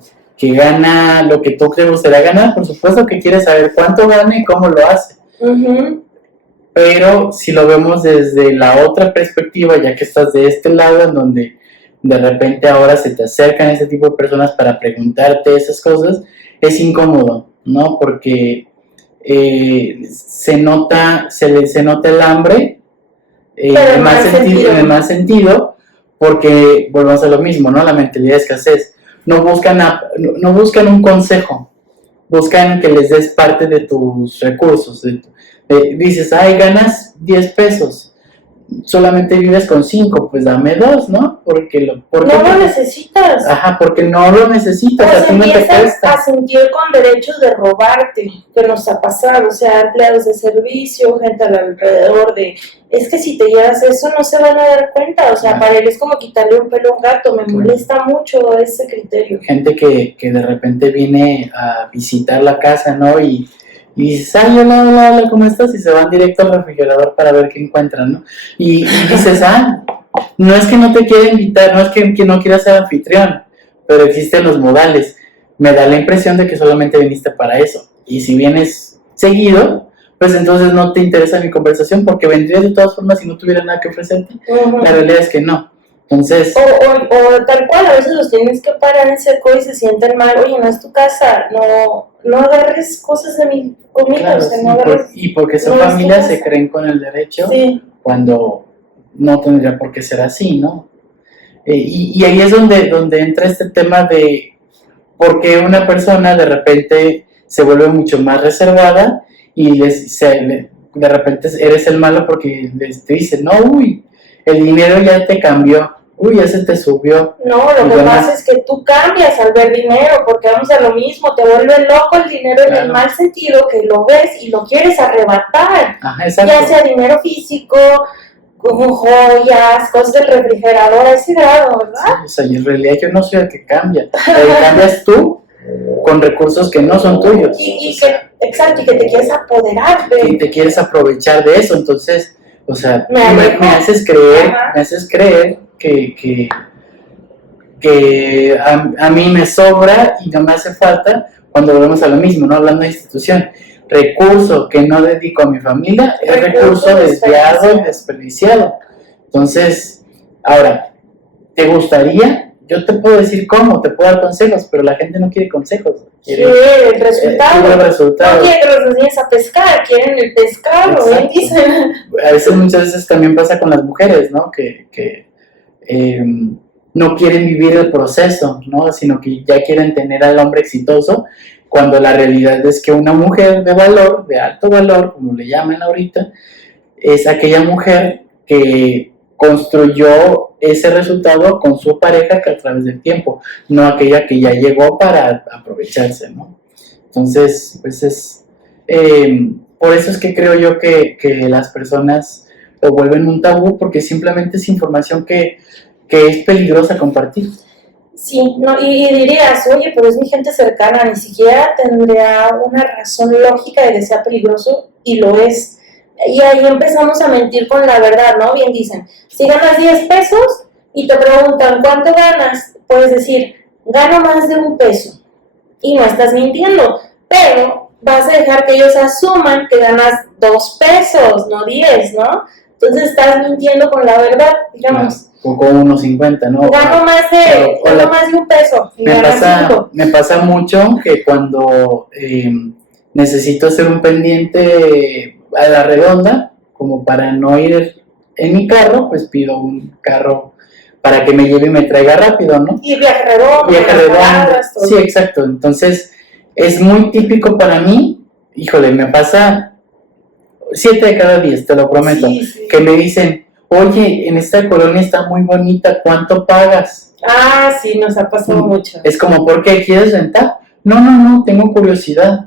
gana lo que tú te gustaría ganar, por supuesto que quieres saber cuánto gana y cómo lo hace. Pero si lo vemos desde la otra perspectiva, ya que estás de este lado, en donde de repente ahora se te acercan ese tipo de personas para preguntarte esas cosas, es incómodo, ¿no? Porque se nota el hambre en el mal sentido, porque volvemos a lo mismo, ¿no? La mentalidad de escasez. No buscan un consejo, buscan que les des parte de tus recursos. Dices, ay, ganas 10 pesos, solamente vives con 5, pues dame 2, ¿no? Porque no lo necesitas. Ajá, porque no lo necesitas. Pues empiezas a sentir con derechos de robarte, que nos ha pasado, o sea, empleados de servicio, gente alrededor de, es que si te llevas eso no se van a dar cuenta, o sea, para él es como quitarle un pelo a un gato, me molesta mucho ese criterio. Gente que de repente viene a visitar la casa, ¿no? Y dices, ay, hola, ¿cómo estás? Y se van directo al refrigerador para ver qué encuentran, ¿no? Y dices, no es que no te quiera invitar, no es que no quieras ser anfitrión, pero existen los modales. Me da la impresión de que solamente viniste para eso. Y si vienes seguido, pues entonces no te interesa mi conversación porque vendrías de todas formas si no tuviera nada que ofrecerte. La realidad es que no. Entonces, o tal cual, a veces los tienes que parar en seco y se sienten mal, oye, no es tu casa, no agarres cosas de mi comida, claro, o sea, no agarres, y porque son familias se creen con el derecho, cuando no tendría por qué ser así, ¿no? Y ahí es donde entra este tema de por qué una persona de repente se vuelve mucho más reservada y de repente eres el malo porque te dicen, no, uy, el dinero ya te cambió, uy, ya se te subió. No, lo que pasa es que tú cambias al ver dinero, porque vamos a lo mismo, te vuelve loco el dinero en el mal sentido, que lo ves y lo quieres arrebatar. Ajá, exacto. Ya sea dinero físico, como joyas, cosas del refrigerador, a ese grado, ¿verdad? Sí, o sea, y en realidad yo no soy el que cambia, el que cambias tú con recursos que no son tuyos. Exacto, y que te quieres apoderar de... Y te quieres aprovechar de eso, entonces, o sea, me haces creer que a mí me sobra y no me hace falta, cuando volvemos a lo mismo, ¿no? Hablando de institución. Recurso que no dedico a mi familia es recurso desviado y desperdiciado. Entonces, ahora, ¿te gustaría? Yo te puedo decir cómo, te puedo dar consejos, pero la gente no quiere consejos. Quiere el resultado. No quieren que los enseñes a pescar, quieren el pescado. A veces, muchas veces también pasa con las mujeres, ¿no? Que no quieren vivir el proceso, ¿no? Sino que ya quieren tener al hombre exitoso, cuando la realidad es que una mujer de valor, de alto valor, como le llaman ahorita, es aquella mujer que construyó ese resultado con su pareja que a través del tiempo, no aquella que ya llegó para aprovecharse, ¿no? Entonces, pues por eso es que creo yo que las personas lo vuelven un tabú, porque simplemente es información que es peligrosa compartir. Sí, no, y dirías, oye, pero es mi gente cercana, ni siquiera tendría una razón lógica de que sea peligroso, y lo es. Y ahí empezamos a mentir con la verdad, ¿no? Bien dicen, si ganas 10 pesos y te preguntan, ¿cuánto ganas? Puedes decir, gano más de $1, y no estás mintiendo, pero vas a dejar que ellos asuman que ganas 2 pesos, no 10, ¿no? Entonces estás mintiendo con la verdad, digamos. O con 1.50, ¿no? Gano más de $1 y me pasa mucho que cuando necesito hacer un pendiente a la redonda, como para no ir en mi carro, pues pido un carro para que me lleve y me traiga rápido, ¿no? Y viaje redondo. Sí, exacto. Entonces, es muy típico para mí, híjole, me pasa 7 de cada 10, te lo prometo, sí. Que me dicen, oye, en esta colonia está muy bonita, ¿cuánto pagas? Ah, sí, nos ha pasado mucho. Es como, ¿por qué? ¿Quieres rentar? No, tengo curiosidad.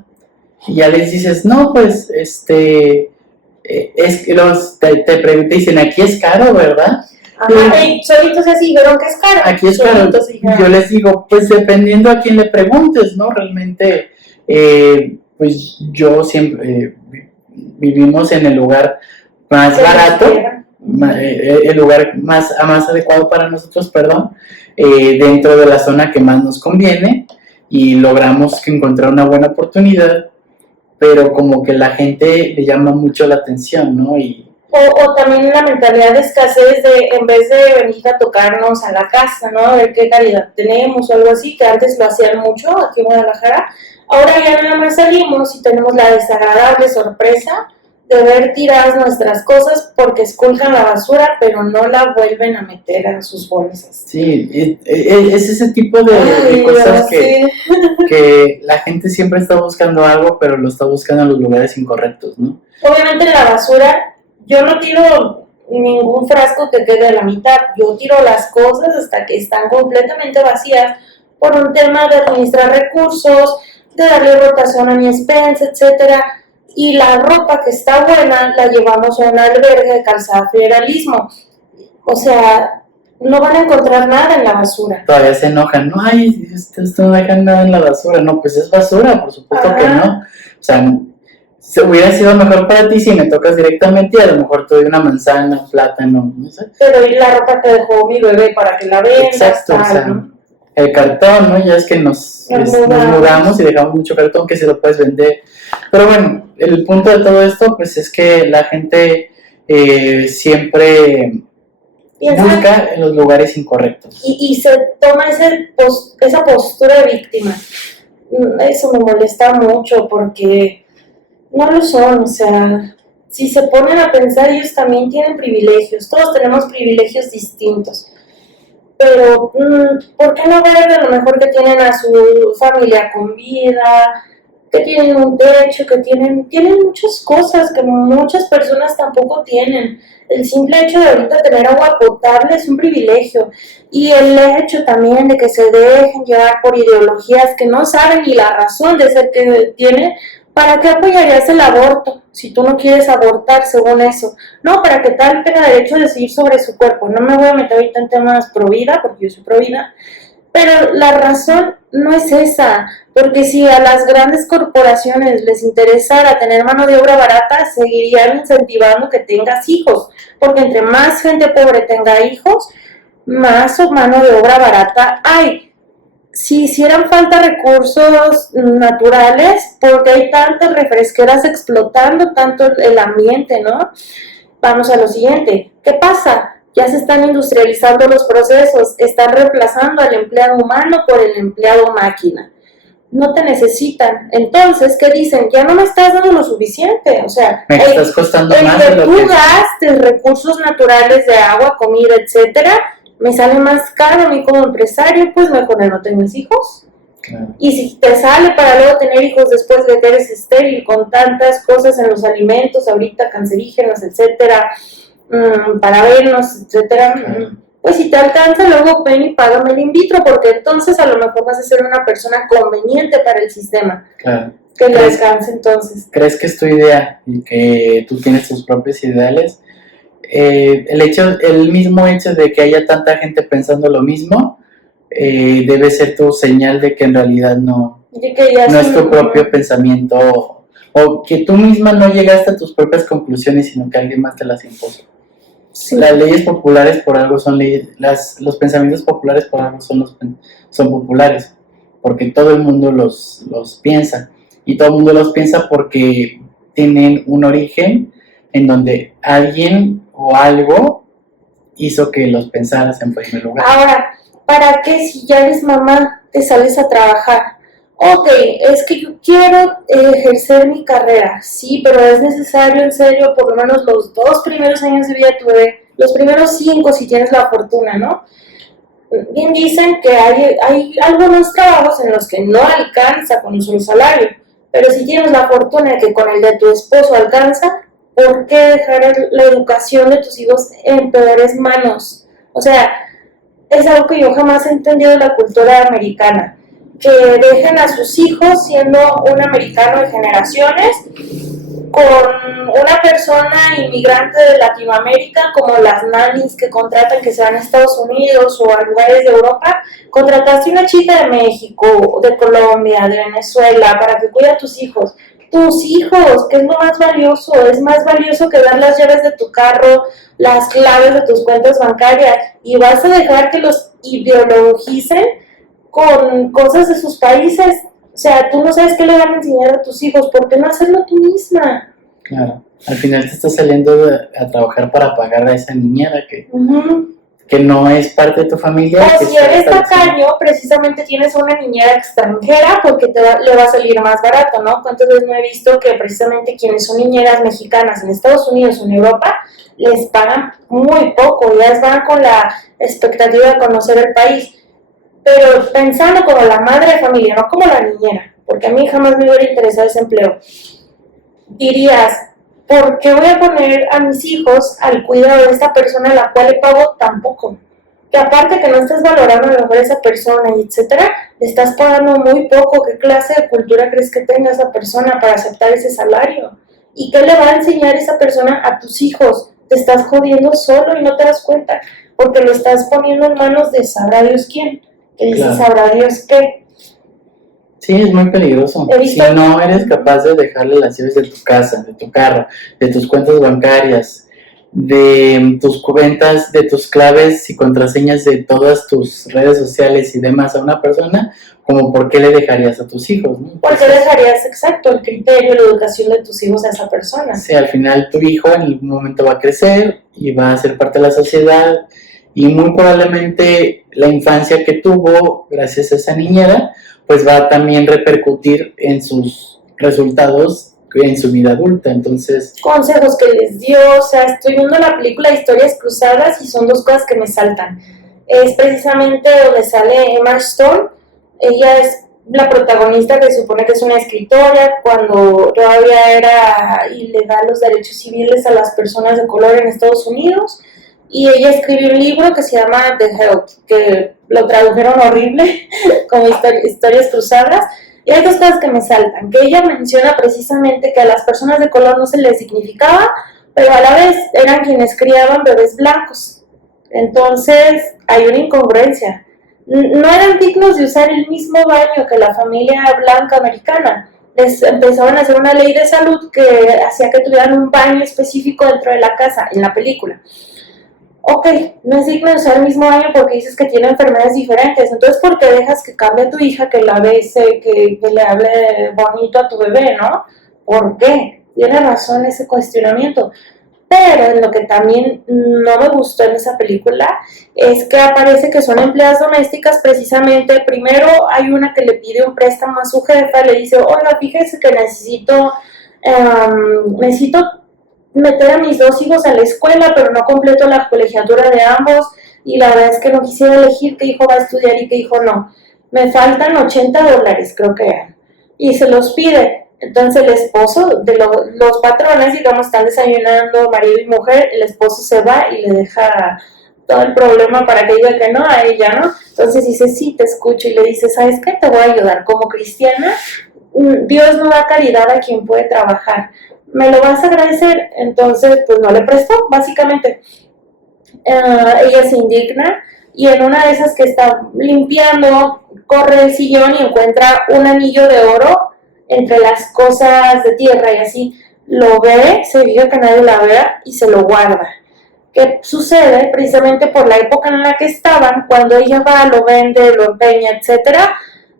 Y ya les dices, no, pues, es que te dicen, aquí es caro, ¿verdad? Ajá, y solitos así dijeron que es caro. Aquí es caro. Y yo les digo, pues dependiendo a quién le preguntes, ¿no? Realmente, pues yo siempre, vivimos en el lugar más barato, el lugar más adecuado para nosotros, perdón, dentro de la zona que más nos conviene, y logramos encontrar una buena oportunidad, pero como que la gente le llama mucho la atención, ¿no? O también la mentalidad de escasez de, en vez de venir a tocarnos a la casa, ¿no? A ver qué calidad tenemos o algo así, que antes lo hacían mucho aquí en Guadalajara. Ahora ya nada más salimos y tenemos la desagradable sorpresa de ver tiradas nuestras cosas porque esculcan la basura, pero no la vuelven a meter a sus bolsas. Sí, es ese tipo de cosas que la gente siempre está buscando algo, pero lo está buscando en los lugares incorrectos, ¿no? Obviamente la basura, yo no tiro ningún frasco que quede a la mitad, yo tiro las cosas hasta que están completamente vacías por un tema de administrar recursos, de darle rotación a mi expensa, etcétera. Y la ropa que está buena la llevamos a un albergue de calzada federalismo. O sea, no van a encontrar nada en la basura. Todavía se enojan, no, ay, ustedes no dejan nada en la basura. No, pues es basura, por supuesto que no. O sea, hubiera sido mejor para ti si me tocas directamente y a lo mejor te doy una manzana, un plátano, no sé. Pero la ropa que dejó mi bebé para que la vendas. Exacto, tal, o sea, ¿no? El cartón, ¿no? Ya es que nos mudamos y dejamos mucho cartón que se lo puedes vender. Pero bueno, el punto de todo esto, pues es que la gente siempre busca en los lugares incorrectos. Y se toma esa postura de víctima. Eso me molesta mucho porque no lo son, o sea, si se ponen a pensar, ellos también tienen privilegios, todos tenemos privilegios distintos. Pero, ¿por qué no ver a lo mejor que tienen a su familia con vida, que tienen un techo, que tienen muchas cosas que muchas personas tampoco tienen? El simple hecho de ahorita tener agua potable es un privilegio. Y el hecho también de que se dejen llevar por ideologías que no saben ni la razón de ser que tienen. ¿Para qué apoyarías el aborto si tú no quieres abortar según eso? No, para que tal tenga derecho a decidir sobre su cuerpo. No me voy a meter ahorita en temas pro vida, porque yo soy pro vida, pero la razón no es esa, porque si a las grandes corporaciones les interesara tener mano de obra barata, seguirían incentivando que tengas hijos, porque entre más gente pobre tenga hijos, más mano de obra barata hay. Si hicieran falta recursos naturales, porque hay tantas refresqueras explotando tanto el ambiente, ¿no? Vamos a lo siguiente, ¿qué pasa? Ya se están industrializando los procesos, están reemplazando al empleado humano por el empleado máquina. No te necesitan. Entonces, ¿qué dicen? Ya no me estás dando lo suficiente. O sea, me estás costando más de lo que tú gastes recursos naturales de agua, comida, etcétera, me sale más caro a mí como empresario, pues mejor no tengas hijos. Claro. Y si te sale para luego tener hijos después de que eres estéril con tantas cosas en los alimentos, ahorita cancerígenos, etcétera, parabenos, etcétera, pues si te alcanza, luego ven y págame el in vitro, porque entonces a lo mejor vas a ser una persona conveniente para el sistema. Claro. Que le alcance entonces. ¿Crees que es tu idea y que tú tienes tus propios ideales? El mismo hecho de que haya tanta gente pensando lo mismo, debe ser tu señal de que en realidad no es tu propio pensamiento, o que tú misma no llegaste a tus propias conclusiones, sino que alguien más te las impuso. Sí. Las leyes populares por algo son leyes, los pensamientos populares por algo son populares, porque todo el mundo los piensa, y todo el mundo los piensa porque tienen un origen en donde alguien o algo hizo que los pensaras en primer lugar. Ahora, ¿para qué si ya eres mamá te sales a trabajar? Ok, es que yo quiero ejercer mi carrera, sí, pero es necesario, en serio, por lo menos los 2 primeros años de vida de tu bebé, los primeros 5 si tienes la fortuna, ¿no? Bien dicen que hay algunos trabajos en los que no alcanza con un solo salario, pero si tienes la fortuna de que con el de tu esposo alcanza, ¿por qué dejar la educación de tus hijos en peores manos? O sea, es algo que yo jamás he entendido de la cultura americana, que dejen a sus hijos siendo un americano de generaciones con una persona inmigrante de Latinoamérica, como las nannies que contratan que se van a Estados Unidos o a lugares de Europa. Contrataste una chica de México, de Colombia, de Venezuela, para que cuide a tus hijos. Tus hijos, que es lo más valioso que dar las llaves de tu carro, las claves de tus cuentas bancarias, y vas a dejar que los ideologicen con cosas de sus países. O sea, tú no sabes qué le van a enseñar a tus hijos, ¿por qué no hacerlo tú misma? Claro, al final te estás saliendo a trabajar para pagar a esa niñera que no es parte de tu familia. O si eres tacaño, precisamente tienes una niñera extranjera porque le va a salir más barato, ¿no? ¿Cuántas veces no he visto que precisamente quienes son niñeras mexicanas en Estados Unidos o en Europa les pagan muy poco, ellas van con la expectativa de conocer el país, pero pensando como la madre de familia, no como la niñera, porque a mí jamás me hubiera interesado ese empleo. Dirías, ¿por qué voy a poner a mis hijos al cuidado de esta persona a la cual le pago tan poco? Que aparte que no estás valorando a lo mejor a esa persona y etcétera, le estás pagando muy poco. ¿Qué clase de cultura crees que tenga esa persona para aceptar ese salario? ¿Y qué le va a enseñar esa persona a tus hijos? Te estás jodiendo solo y no te das cuenta, porque lo estás poniendo en manos de sabrá Dios quién, que dice claro. Sabrá Dios qué. Sí, es muy peligroso. Si no eres capaz de dejarle las llaves de tu casa, de tu carro, de tus cuentas bancarias, de tus cuentas, de tus claves y contraseñas de todas tus redes sociales y demás a una persona, como por qué le dejarías a tus hijos, ¿no? ¿Por qué dejarías, exacto, el criterio, la educación de tus hijos a esa persona? Sí, al final tu hijo en algún momento va a crecer y va a ser parte de la sociedad, y muy probablemente la infancia que tuvo gracias a esa niñera pues va a también repercutir en sus resultados en su vida adulta. Entonces, consejos que les dio, o sea, estoy viendo la película Historias Cruzadas y son 2 cosas que me saltan. Es precisamente donde sale Emma Stone. Ella es la protagonista, que se supone que es una escritora, cuando todavía era ilegal los derechos civiles a las personas de color en Estados Unidos, y ella escribió un libro que se llama The Help, que lo tradujeron horrible como Historias Cruzadas. Y hay 2 cosas que me saltan, que ella menciona precisamente que a las personas de color no se les significaba, pero a la vez eran quienes criaban bebés blancos. Entonces hay una incongruencia. No eran dignos de usar el mismo baño que la familia blanca americana. Les empezaron a hacer una ley de salud que hacía que tuvieran un baño específico dentro de la casa, en la película. Ok, no es digno de usar el mismo baño porque dices que tiene enfermedades diferentes, entonces ¿por qué dejas que cambie a tu hija, que la bese, que le hable bonito a tu bebé, no? ¿Por qué? Tiene razón ese cuestionamiento. Pero en lo que también no me gustó en esa película es que aparece que son empleadas domésticas precisamente. Primero hay una que le pide un préstamo a su jefa, le dice, oiga, fíjese que necesito meter a mis 2 hijos a la escuela, pero no completo la colegiatura de ambos, y la verdad es que no quisiera elegir qué hijo va a estudiar y qué hijo no. Me faltan $80, creo que eran, y se los pide. Entonces el esposo, de los patrones, digamos, están desayunando marido y mujer, el esposo se va y le deja todo el problema para que diga que no a ella, ¿no? Entonces dice, sí, te escucho, y le dice, ¿sabes qué? Te voy a ayudar. Como cristiana, Dios no da caridad a quien puede trabajar. ¿Me lo vas a agradecer? Entonces, pues no le prestó, básicamente. Ella se indigna y en una de esas que está limpiando, corre el sillón y encuentra un anillo de oro entre las cosas de tierra y así lo ve, se fija que nadie la vea y se lo guarda. ¿Qué sucede? Precisamente por la época en la que estaban, cuando ella va, lo vende, lo empeña, etcétera,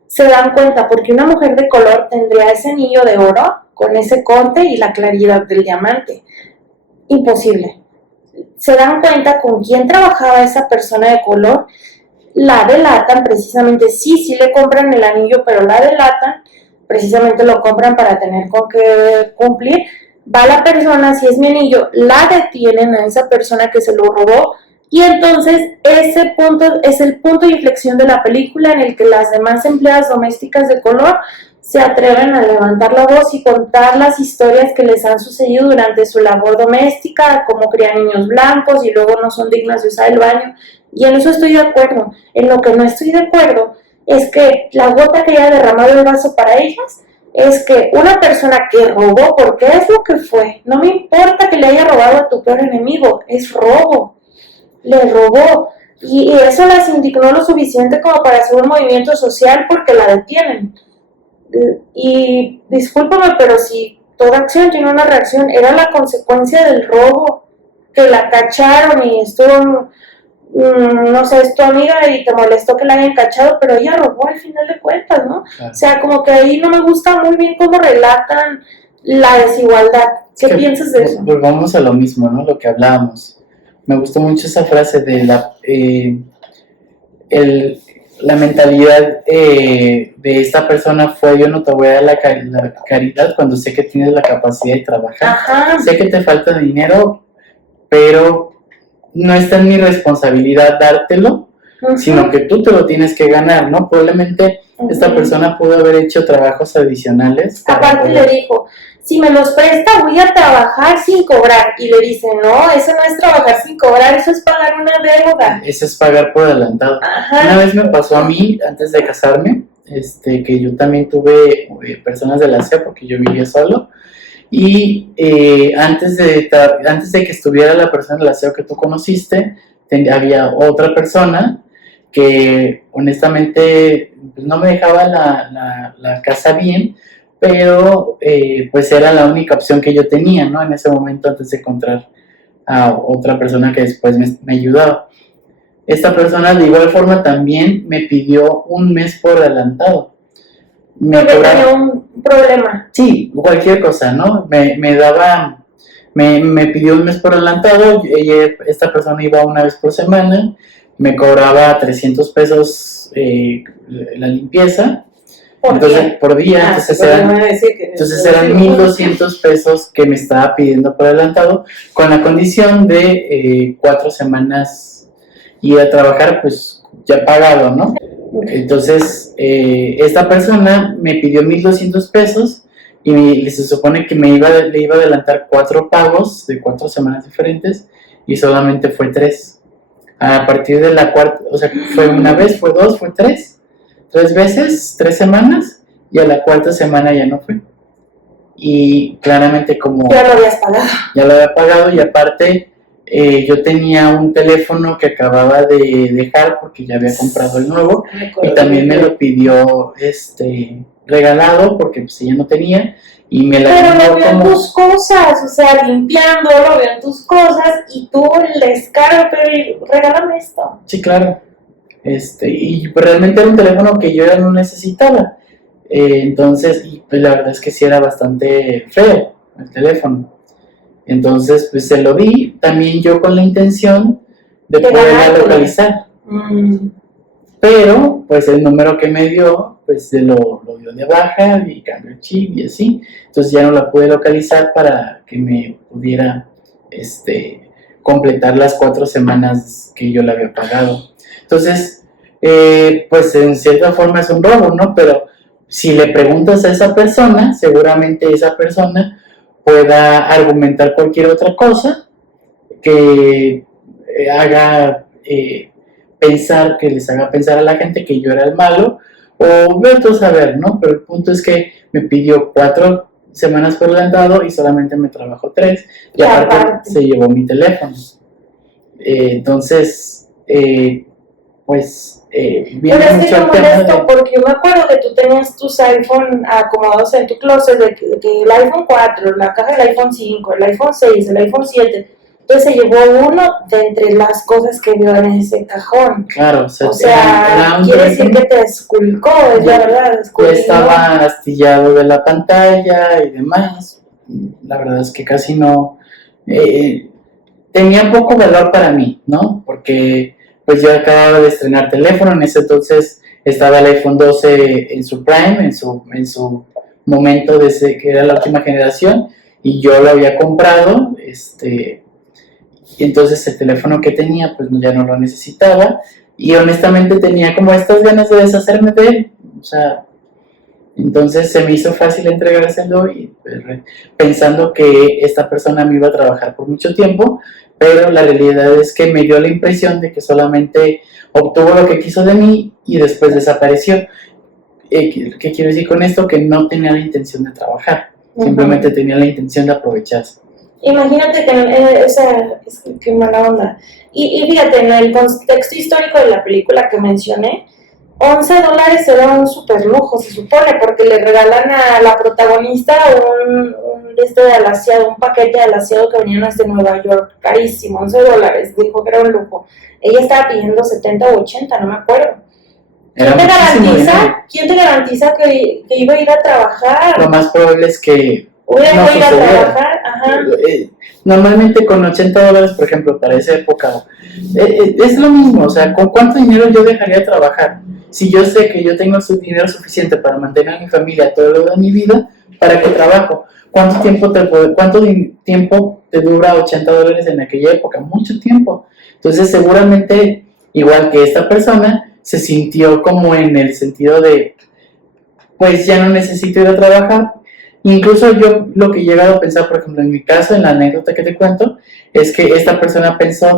se dan cuenta, porque una mujer de color tendría ese anillo de oro con ese corte y la claridad del diamante. Imposible. Se dan cuenta con quién trabajaba esa persona de color, la delatan, precisamente sí le compran el anillo, pero la delatan, precisamente lo compran para tener con qué cumplir. Va la persona, si es mi anillo, la detienen a esa persona que se lo robó, y entonces ese punto es el punto de inflexión de la película en el que las demás empleadas domésticas de color se atreven a levantar la voz y contar las historias que les han sucedido durante su labor doméstica, cómo crían niños blancos y luego no son dignas de usar el baño. Y en eso estoy de acuerdo. En lo que no estoy de acuerdo es que la gota que haya derramado el vaso para ellas es que una persona que robó, porque es lo que fue, no me importa que le haya robado a tu peor enemigo, es robo, le robó. Y eso las indignó lo suficiente como para hacer un movimiento social porque la detienen. Y discúlpame, pero si toda acción tiene una reacción, era la consecuencia del robo, que la cacharon y estuvo, no sé, es tu amiga y te molestó que la hayan cachado, pero ella robó al final de cuentas, ¿no? Claro. O sea, como que ahí no me gusta muy bien cómo relatan la desigualdad. ¿Qué piensas de eso? Volvamos a lo mismo, ¿no? Lo que hablábamos. Me gustó mucho esa frase de la mentalidad de esta persona fue: yo no te voy a dar la caridad cuando sé que tienes la capacidad de trabajar. Ajá. Sé que te falta dinero, pero no está en mi responsabilidad dártelo, sino que tú te lo tienes que ganar, ¿no? Probablemente esta persona pudo haber hecho trabajos adicionales. Aparte le dijo, si me los presta voy a trabajar sin cobrar. Y le dice, no, eso no es trabajar sin cobrar, eso es pagar una deuda. Eso es pagar por adelantado. Ajá. Una vez me pasó a mí, antes de casarme, que yo también tuve personas del aseo porque yo vivía solo. Y antes de que estuviera la persona del aseo que tú conociste, había otra persona que honestamente pues, no me dejaba la casa bien, pero pues era la única opción que yo tenía, ¿no? En ese momento, antes de encontrar a otra persona que después me ayudaba. Esta persona de igual forma también me pidió un mes por adelantado. Porque tenía un problema. Sí, cualquier cosa, ¿no? Me pidió un mes por adelantado. Esta persona iba una vez por semana, me cobraba 300 pesos la limpieza. Por día, entonces eran 1,200 pesos que me estaba pidiendo por adelantado, con la condición de 4 semanas ir a trabajar, pues ya pagado, ¿no? Entonces, esta persona me pidió 1,200 pesos y se supone que le iba a adelantar 4 pagos de 4 semanas diferentes y solamente fue 3. A partir de la cuarta, o sea, fue una vez, fue 2, fue 3 veces, 3 semanas, y a la cuarta semana ya no fue. Y claramente como... Ya lo habías pagado. Ya lo había pagado y aparte yo tenía un teléfono que acababa de dejar porque ya había comprado el nuevo y también me lo pidió regalado porque pues ella no tenía y me la... Pero lo vio en tus cosas, o sea, limpiando, lo vio en tus cosas y tú el descaro, pero regálame esto. Sí, claro. Y realmente era un teléfono que yo ya no necesitaba. Entonces, y pues la verdad es que sí era bastante feo el teléfono. Entonces, pues se lo di, también yo con la intención de poderla localizar. Pero, pues el número que me dio, pues lo dio de baja y cambió el chip y así. Entonces ya no la pude localizar para que me pudiera completar las 4 semanas que yo le había pagado. Entonces, pues en cierta forma es un robo, ¿no? Pero si le preguntas a esa persona, seguramente esa persona pueda argumentar cualquier otra cosa que haga pensar, que les haga pensar a la gente que yo era el malo, o veo tú saber, ¿no? Pero el punto es que me pidió 4 semanas por adelantado y solamente me trabajó 3, y aparte se llevó mi teléfono. Entonces, pues, pero es que yo molesto porque yo me acuerdo que tú tenías tus iPhone acomodados en tu closet, de que el iPhone 4, la caja del iPhone 5, el iPhone 6, el iPhone 7, entonces se llevó uno de entre las cosas que vio en ese cajón. Claro, o sea quiere decir que te esculcó, es la verdad. Yo estaba astillado de la pantalla y demás. La verdad es que casi no... tenía poco valor para mí, ¿no? Porque pues yo acababa de estrenar teléfono, en ese entonces estaba el iPhone 12 en su prime, en su momento de que era la última generación, y yo lo había comprado, y entonces el teléfono que tenía pues ya no lo necesitaba, y honestamente tenía como estas ganas de deshacerme de él, o sea, entonces se me hizo fácil entregárselo y pensando que esta persona me iba a trabajar por mucho tiempo, pero la realidad es que me dio la impresión de que solamente obtuvo lo que quiso de mí y después desapareció. ¿Qué quiero decir con esto? Que no tenía la intención de trabajar, simplemente tenía la intención de aprovecharse. Imagínate que, qué mala onda. Y fíjate, en el contexto histórico de la película que mencioné, $11 era un super lujo, se supone, porque le regalan a la protagonista un de alaciado, un paquete de alaciado que venían desde Nueva York, carísimo, $11, dijo que era un lujo. Ella estaba pidiendo 70 o 80, no me acuerdo. ¿Quién te garantiza que iba a ir a trabajar? Lo más probable es que hubiera ido a trabajar. Ajá. Normalmente con $80, por ejemplo, para esa época, es lo mismo, o sea, ¿con cuánto dinero yo dejaría de trabajar? Si yo sé que yo tengo dinero suficiente para mantener a mi familia todo lo de mi vida, ¿para qué trabajo? ¿Cuánto tiempo te dura $80 en aquella época? Mucho tiempo. Entonces, seguramente, igual que esta persona, se sintió como en el sentido de, pues ya no necesito ir a trabajar. Incluso yo lo que he llegado a pensar, por ejemplo, en mi caso, en la anécdota que te cuento, es que esta persona pensó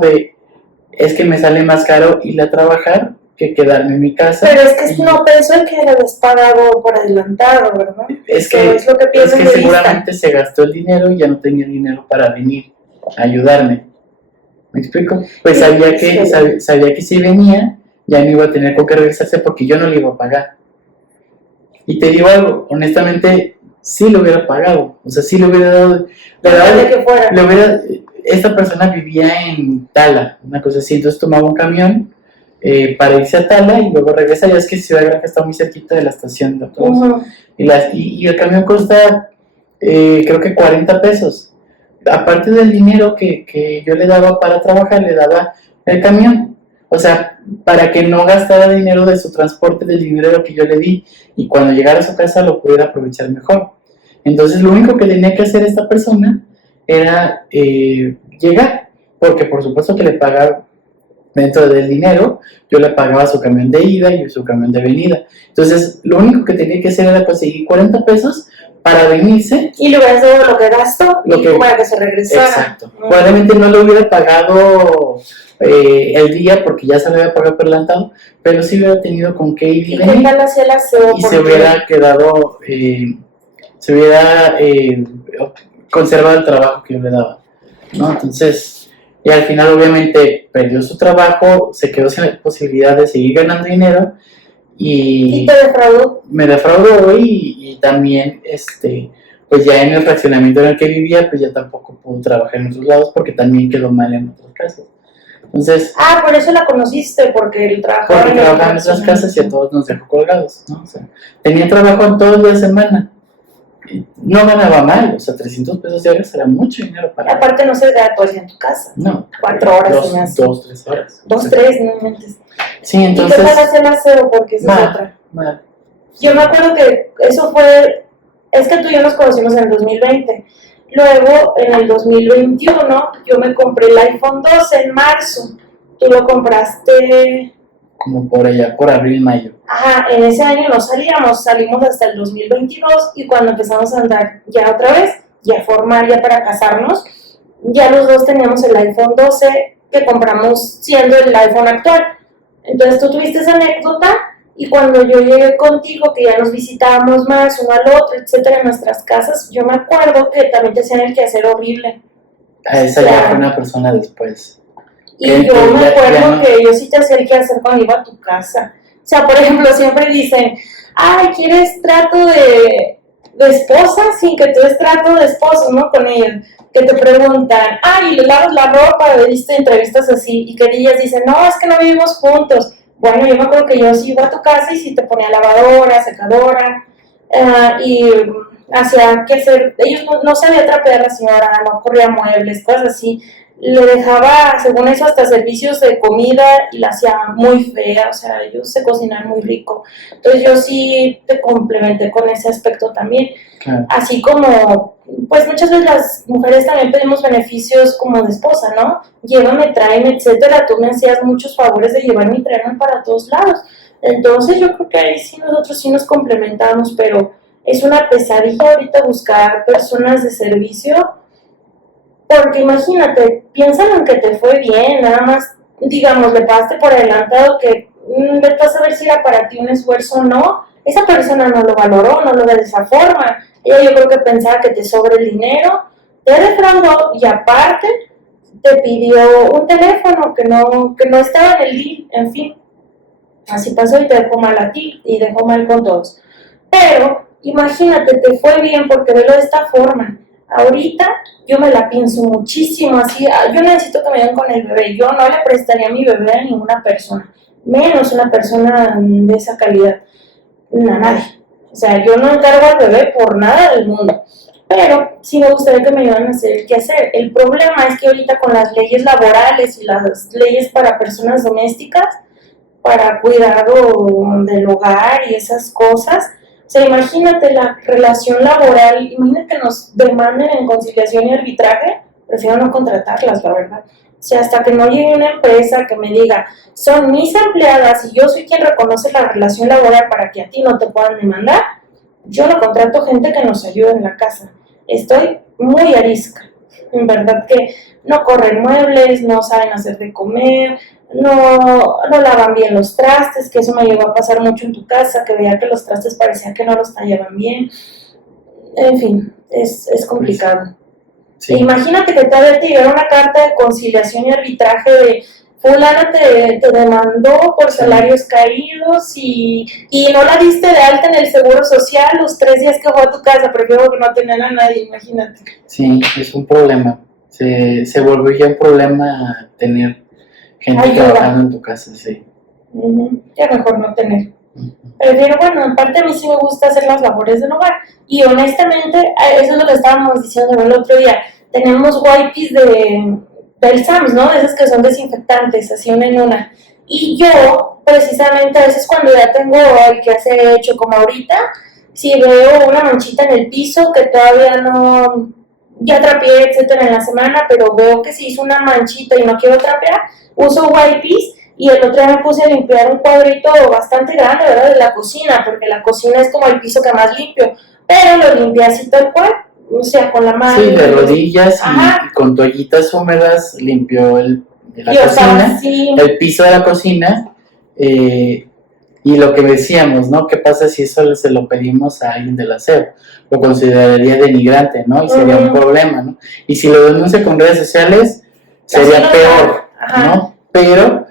es que me sale más caro ir a trabajar que quedarme en mi casa. Pero es que no pensó en que le habías pagado por adelantado, ¿verdad? Es que seguramente se gastó el dinero y ya no tenía dinero para venir a ayudarme. ¿Me explico? Pues sabía que si venía, ya no iba a tener con qué regresarse porque yo no le iba a pagar. Y te digo algo, honestamente, sí lo hubiera pagado. O sea, sí le hubiera dado... Esta persona vivía en Tala, una cosa así, entonces tomaba un camión para irse a Tala y luego regresa. Ya es que Ciudad Granja está muy cerquita de la estación de autobús. Y el camión cuesta, creo que $40. Aparte del dinero que yo le daba para trabajar, le daba el camión. O sea, para que no gastara dinero de su transporte, del dinero que yo le di, y cuando llegara a su casa lo pudiera aprovechar mejor. Entonces, lo único que tenía que hacer esta persona era llegar, porque por supuesto que le pagaba dentro del dinero, yo le pagaba su camión de ida y su camión de venida. Entonces, lo único que tenía que hacer era conseguir $40 para venirse. Y le hubieras dado lo que gastó para que se regresara. Exacto. Probablemente no le hubiera pagado el día porque ya se lo había pagado por adelantado, pero sí hubiera tenido con qué ir y venir. ¿Qué tal hacía el aseo? Y se hubiera quedado, se hubiera conservado el trabajo que yo le daba, ¿no? Entonces, y al final obviamente perdió su trabajo, se quedó sin la posibilidad de seguir ganando dinero. ¿Y te defraudó? Me defraudó y también, pues ya en el fraccionamiento en el que vivía, pues ya tampoco pudo trabajar en otros lados porque también quedó mal en otras casas. Entonces... por eso la conociste, porque él trabajaba en otras casas y a todos nos dejó colgados, ¿no? O sea, tenía trabajo en todos los días de semana. No ganaba mal, o sea, $300 diarios era mucho dinero para... Aparte no se queda todo el día en tu casa. No. 4 horas. 2, 3 horas. 2, 3, no mentes. Sí, entonces... ¿Y qué tal hacer el aseo? Porque esa es otra. Yo me acuerdo que eso fue... Es que tú y yo nos conocimos en el 2020. Luego, en el 2021, yo me compré el iPhone 12 en marzo. Tú lo compraste... Como por allá, por abril, mayo. Ajá, en ese año no salimos hasta el 2022 y cuando empezamos a andar ya otra vez, ya formal, ya para casarnos, ya los dos teníamos el iPhone 12, que compramos siendo el iPhone actual. Entonces tú tuviste esa anécdota y cuando yo llegué contigo, que ya nos visitábamos más uno al otro, etcétera, en nuestras casas, yo me acuerdo que también te hacían el quehacer horrible. Esa ya fue una persona después. Y yo me acuerdo que yo sí te hacía el quehacer cuando iba a tu casa. O sea, por ejemplo, siempre dicen, ay, ¿quieres trato de esposa? Sí, que tú es trato de esposo, ¿no? Con ellos. Que te preguntan, ay, ¿le lavas la ropa? ¿Viste entrevistas así? Y que ellas dicen, no, es que no vivimos juntos. Bueno, yo me acuerdo que yo sí iba a tu casa y sí te ponía lavadora, secadora, y hacía que hacer. Ellos no sabía trapear la señora, no corría muebles, cosas así. Le dejaba, según eso, hasta servicios de comida y la hacía muy fea, o sea, ellos se cocinan muy rico. Entonces yo sí te complementé con ese aspecto también. Claro. Así como, pues muchas veces las mujeres también pedimos beneficios como de esposa, ¿no? Llévame, tráeme, etcétera. Tú me hacías muchos favores de llevarme y traerme para todos lados. Entonces yo creo que ahí sí nosotros sí nos complementamos, pero es una pesadilla ahorita buscar personas de servicio. Porque imagínate, piénsalo en que te fue bien, nada más, digamos, le pagaste por adelantado que vete a saber si era para ti un esfuerzo o no. Esa persona no lo valoró, no lo ve de esa forma. Ella yo creo que pensaba que te sobra el dinero, te defraudó y aparte te pidió un teléfono que no estaba en el deal, en fin. Así pasó y te dejó mal a ti y dejó mal con todos. Pero imagínate, te fue bien porque velo de esta forma. Ahorita yo me la pienso muchísimo, así, yo necesito que me den con el bebé, yo no le prestaría mi bebé a ninguna persona, menos una persona de esa calidad, a nadie. O sea, yo no encargo al bebé por nada del mundo, pero sí me gustaría que me ayudaran a hacer qué hacer. El problema es que ahorita con las leyes laborales y las leyes para personas domésticas, para cuidado del hogar y esas cosas, o sea, imagínate la relación laboral, imagínate que nos demanden en conciliación y arbitraje, prefiero no contratarlas, la verdad. O sea, hasta que no llegue una empresa que me diga, son mis empleadas y yo soy quien reconoce la relación laboral para que a ti no te puedan demandar, yo no contrato gente que nos ayude en la casa. Estoy muy arisca. En verdad que no corren muebles, no saben hacer de comer, no lavan bien los trastes, que eso me llegó a pasar mucho en tu casa, que veía que los trastes parecían que no los tallaban bien. En fin, es complicado. Sí. Imagínate que todavía te llegara una carta de conciliación y arbitraje de fulana te demandó por salarios caídos y no la diste de alta en el seguro social los 3 días que fue a tu casa, prefiero que no tener a nadie, imagínate. Sí, es un problema. Se volvió ya un problema tener gente trabajando en tu casa, sí. Ya mejor no tener. Prefiero, bueno, aparte a mí sí me gusta hacer las labores del hogar. Y honestamente, eso es lo que estábamos diciendo el otro día. Tenemos wipes del Sams, ¿no? Esas que son desinfectantes, así una en una. Y yo, precisamente, a veces cuando ya tengo el quehacer hecho, como ahorita, si veo una manchita en el piso que todavía no, ya trapeé, etcétera, en la semana, pero veo que se hizo una manchita y no quiero trapear, uso wipes. Y el otro día me puse a limpiar un cuadrito bastante grande, ¿verdad? De la cocina, porque la cocina es como el piso que más limpio, pero lo limpié así tal cual, o sea, con la mano. Sí, de rodillas y con toallitas húmedas limpió la cocina, sí. El piso de la cocina, y lo que decíamos, ¿no? ¿Qué pasa si eso se lo pedimos a alguien del aseo? Lo consideraría denigrante, ¿no? Y sería un problema, ¿no? Y si lo denuncia con redes sociales, sería peor, ¿no? Pero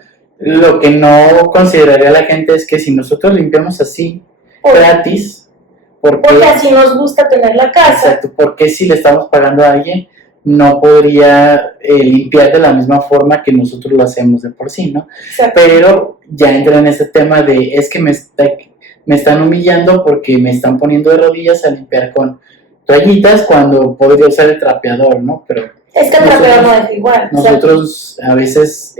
lo que no consideraría la gente es que si nosotros limpiamos así, gratis, porque así nos gusta tener la casa. Exacto, porque si le estamos pagando a alguien, no podría limpiar de la misma forma que nosotros lo hacemos de por sí, ¿no? Exacto. Pero ya entra en este tema de, es que me están humillando porque me están poniendo de rodillas a limpiar con toallitas cuando podría usar el trapeador, ¿no? Pero es que el trapeador no es igual. Nosotros a veces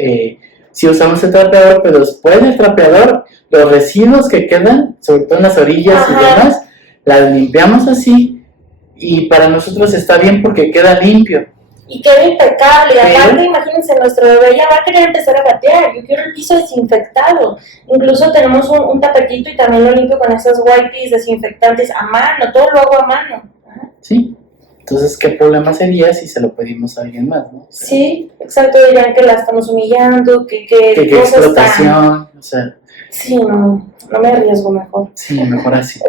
sí usamos el trapeador, pero después del trapeador, los residuos que quedan, sobre todo en las orillas y demás, las limpiamos así y para nosotros está bien porque queda limpio. Y queda impecable, y aparte imagínense, nuestro bebé ya va a querer empezar a gatear, yo quiero el piso desinfectado, incluso tenemos un tapetito y también lo limpio con esos wipes desinfectantes a mano, todo lo hago a mano. Sí, Entonces, ¿qué problema sería si se lo pedimos a alguien más, ¿no? O sea, Sí, exacto, dirán que la estamos humillando, que que cosas explotación, o sea, tan... Sí, no me arriesgo mejor. sí, mejor así.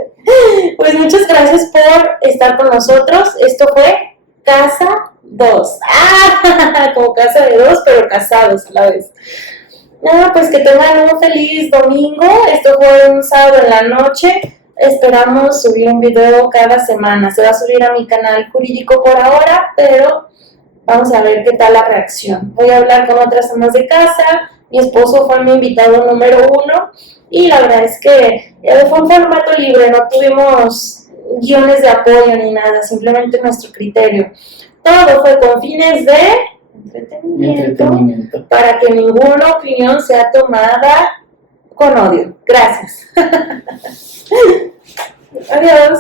Pues muchas gracias por estar con nosotros. Esto fue Casa 2. Como casa de dos, pero casados a la vez. Pues que tengan un feliz domingo. Esto fue un sábado en la noche. Esperamos subir un video cada semana. Se va a subir a mi canal jurídico por ahora, pero vamos a ver qué tal la reacción. Voy a hablar con otras amas de casa. Mi esposo fue mi invitado número 1 y la verdad es que fue un formato libre, no tuvimos guiones de apoyo ni nada, simplemente nuestro criterio. Todo fue con fines de entretenimiento. Para que ninguna opinión sea tomada con odio. Gracias. Adiós.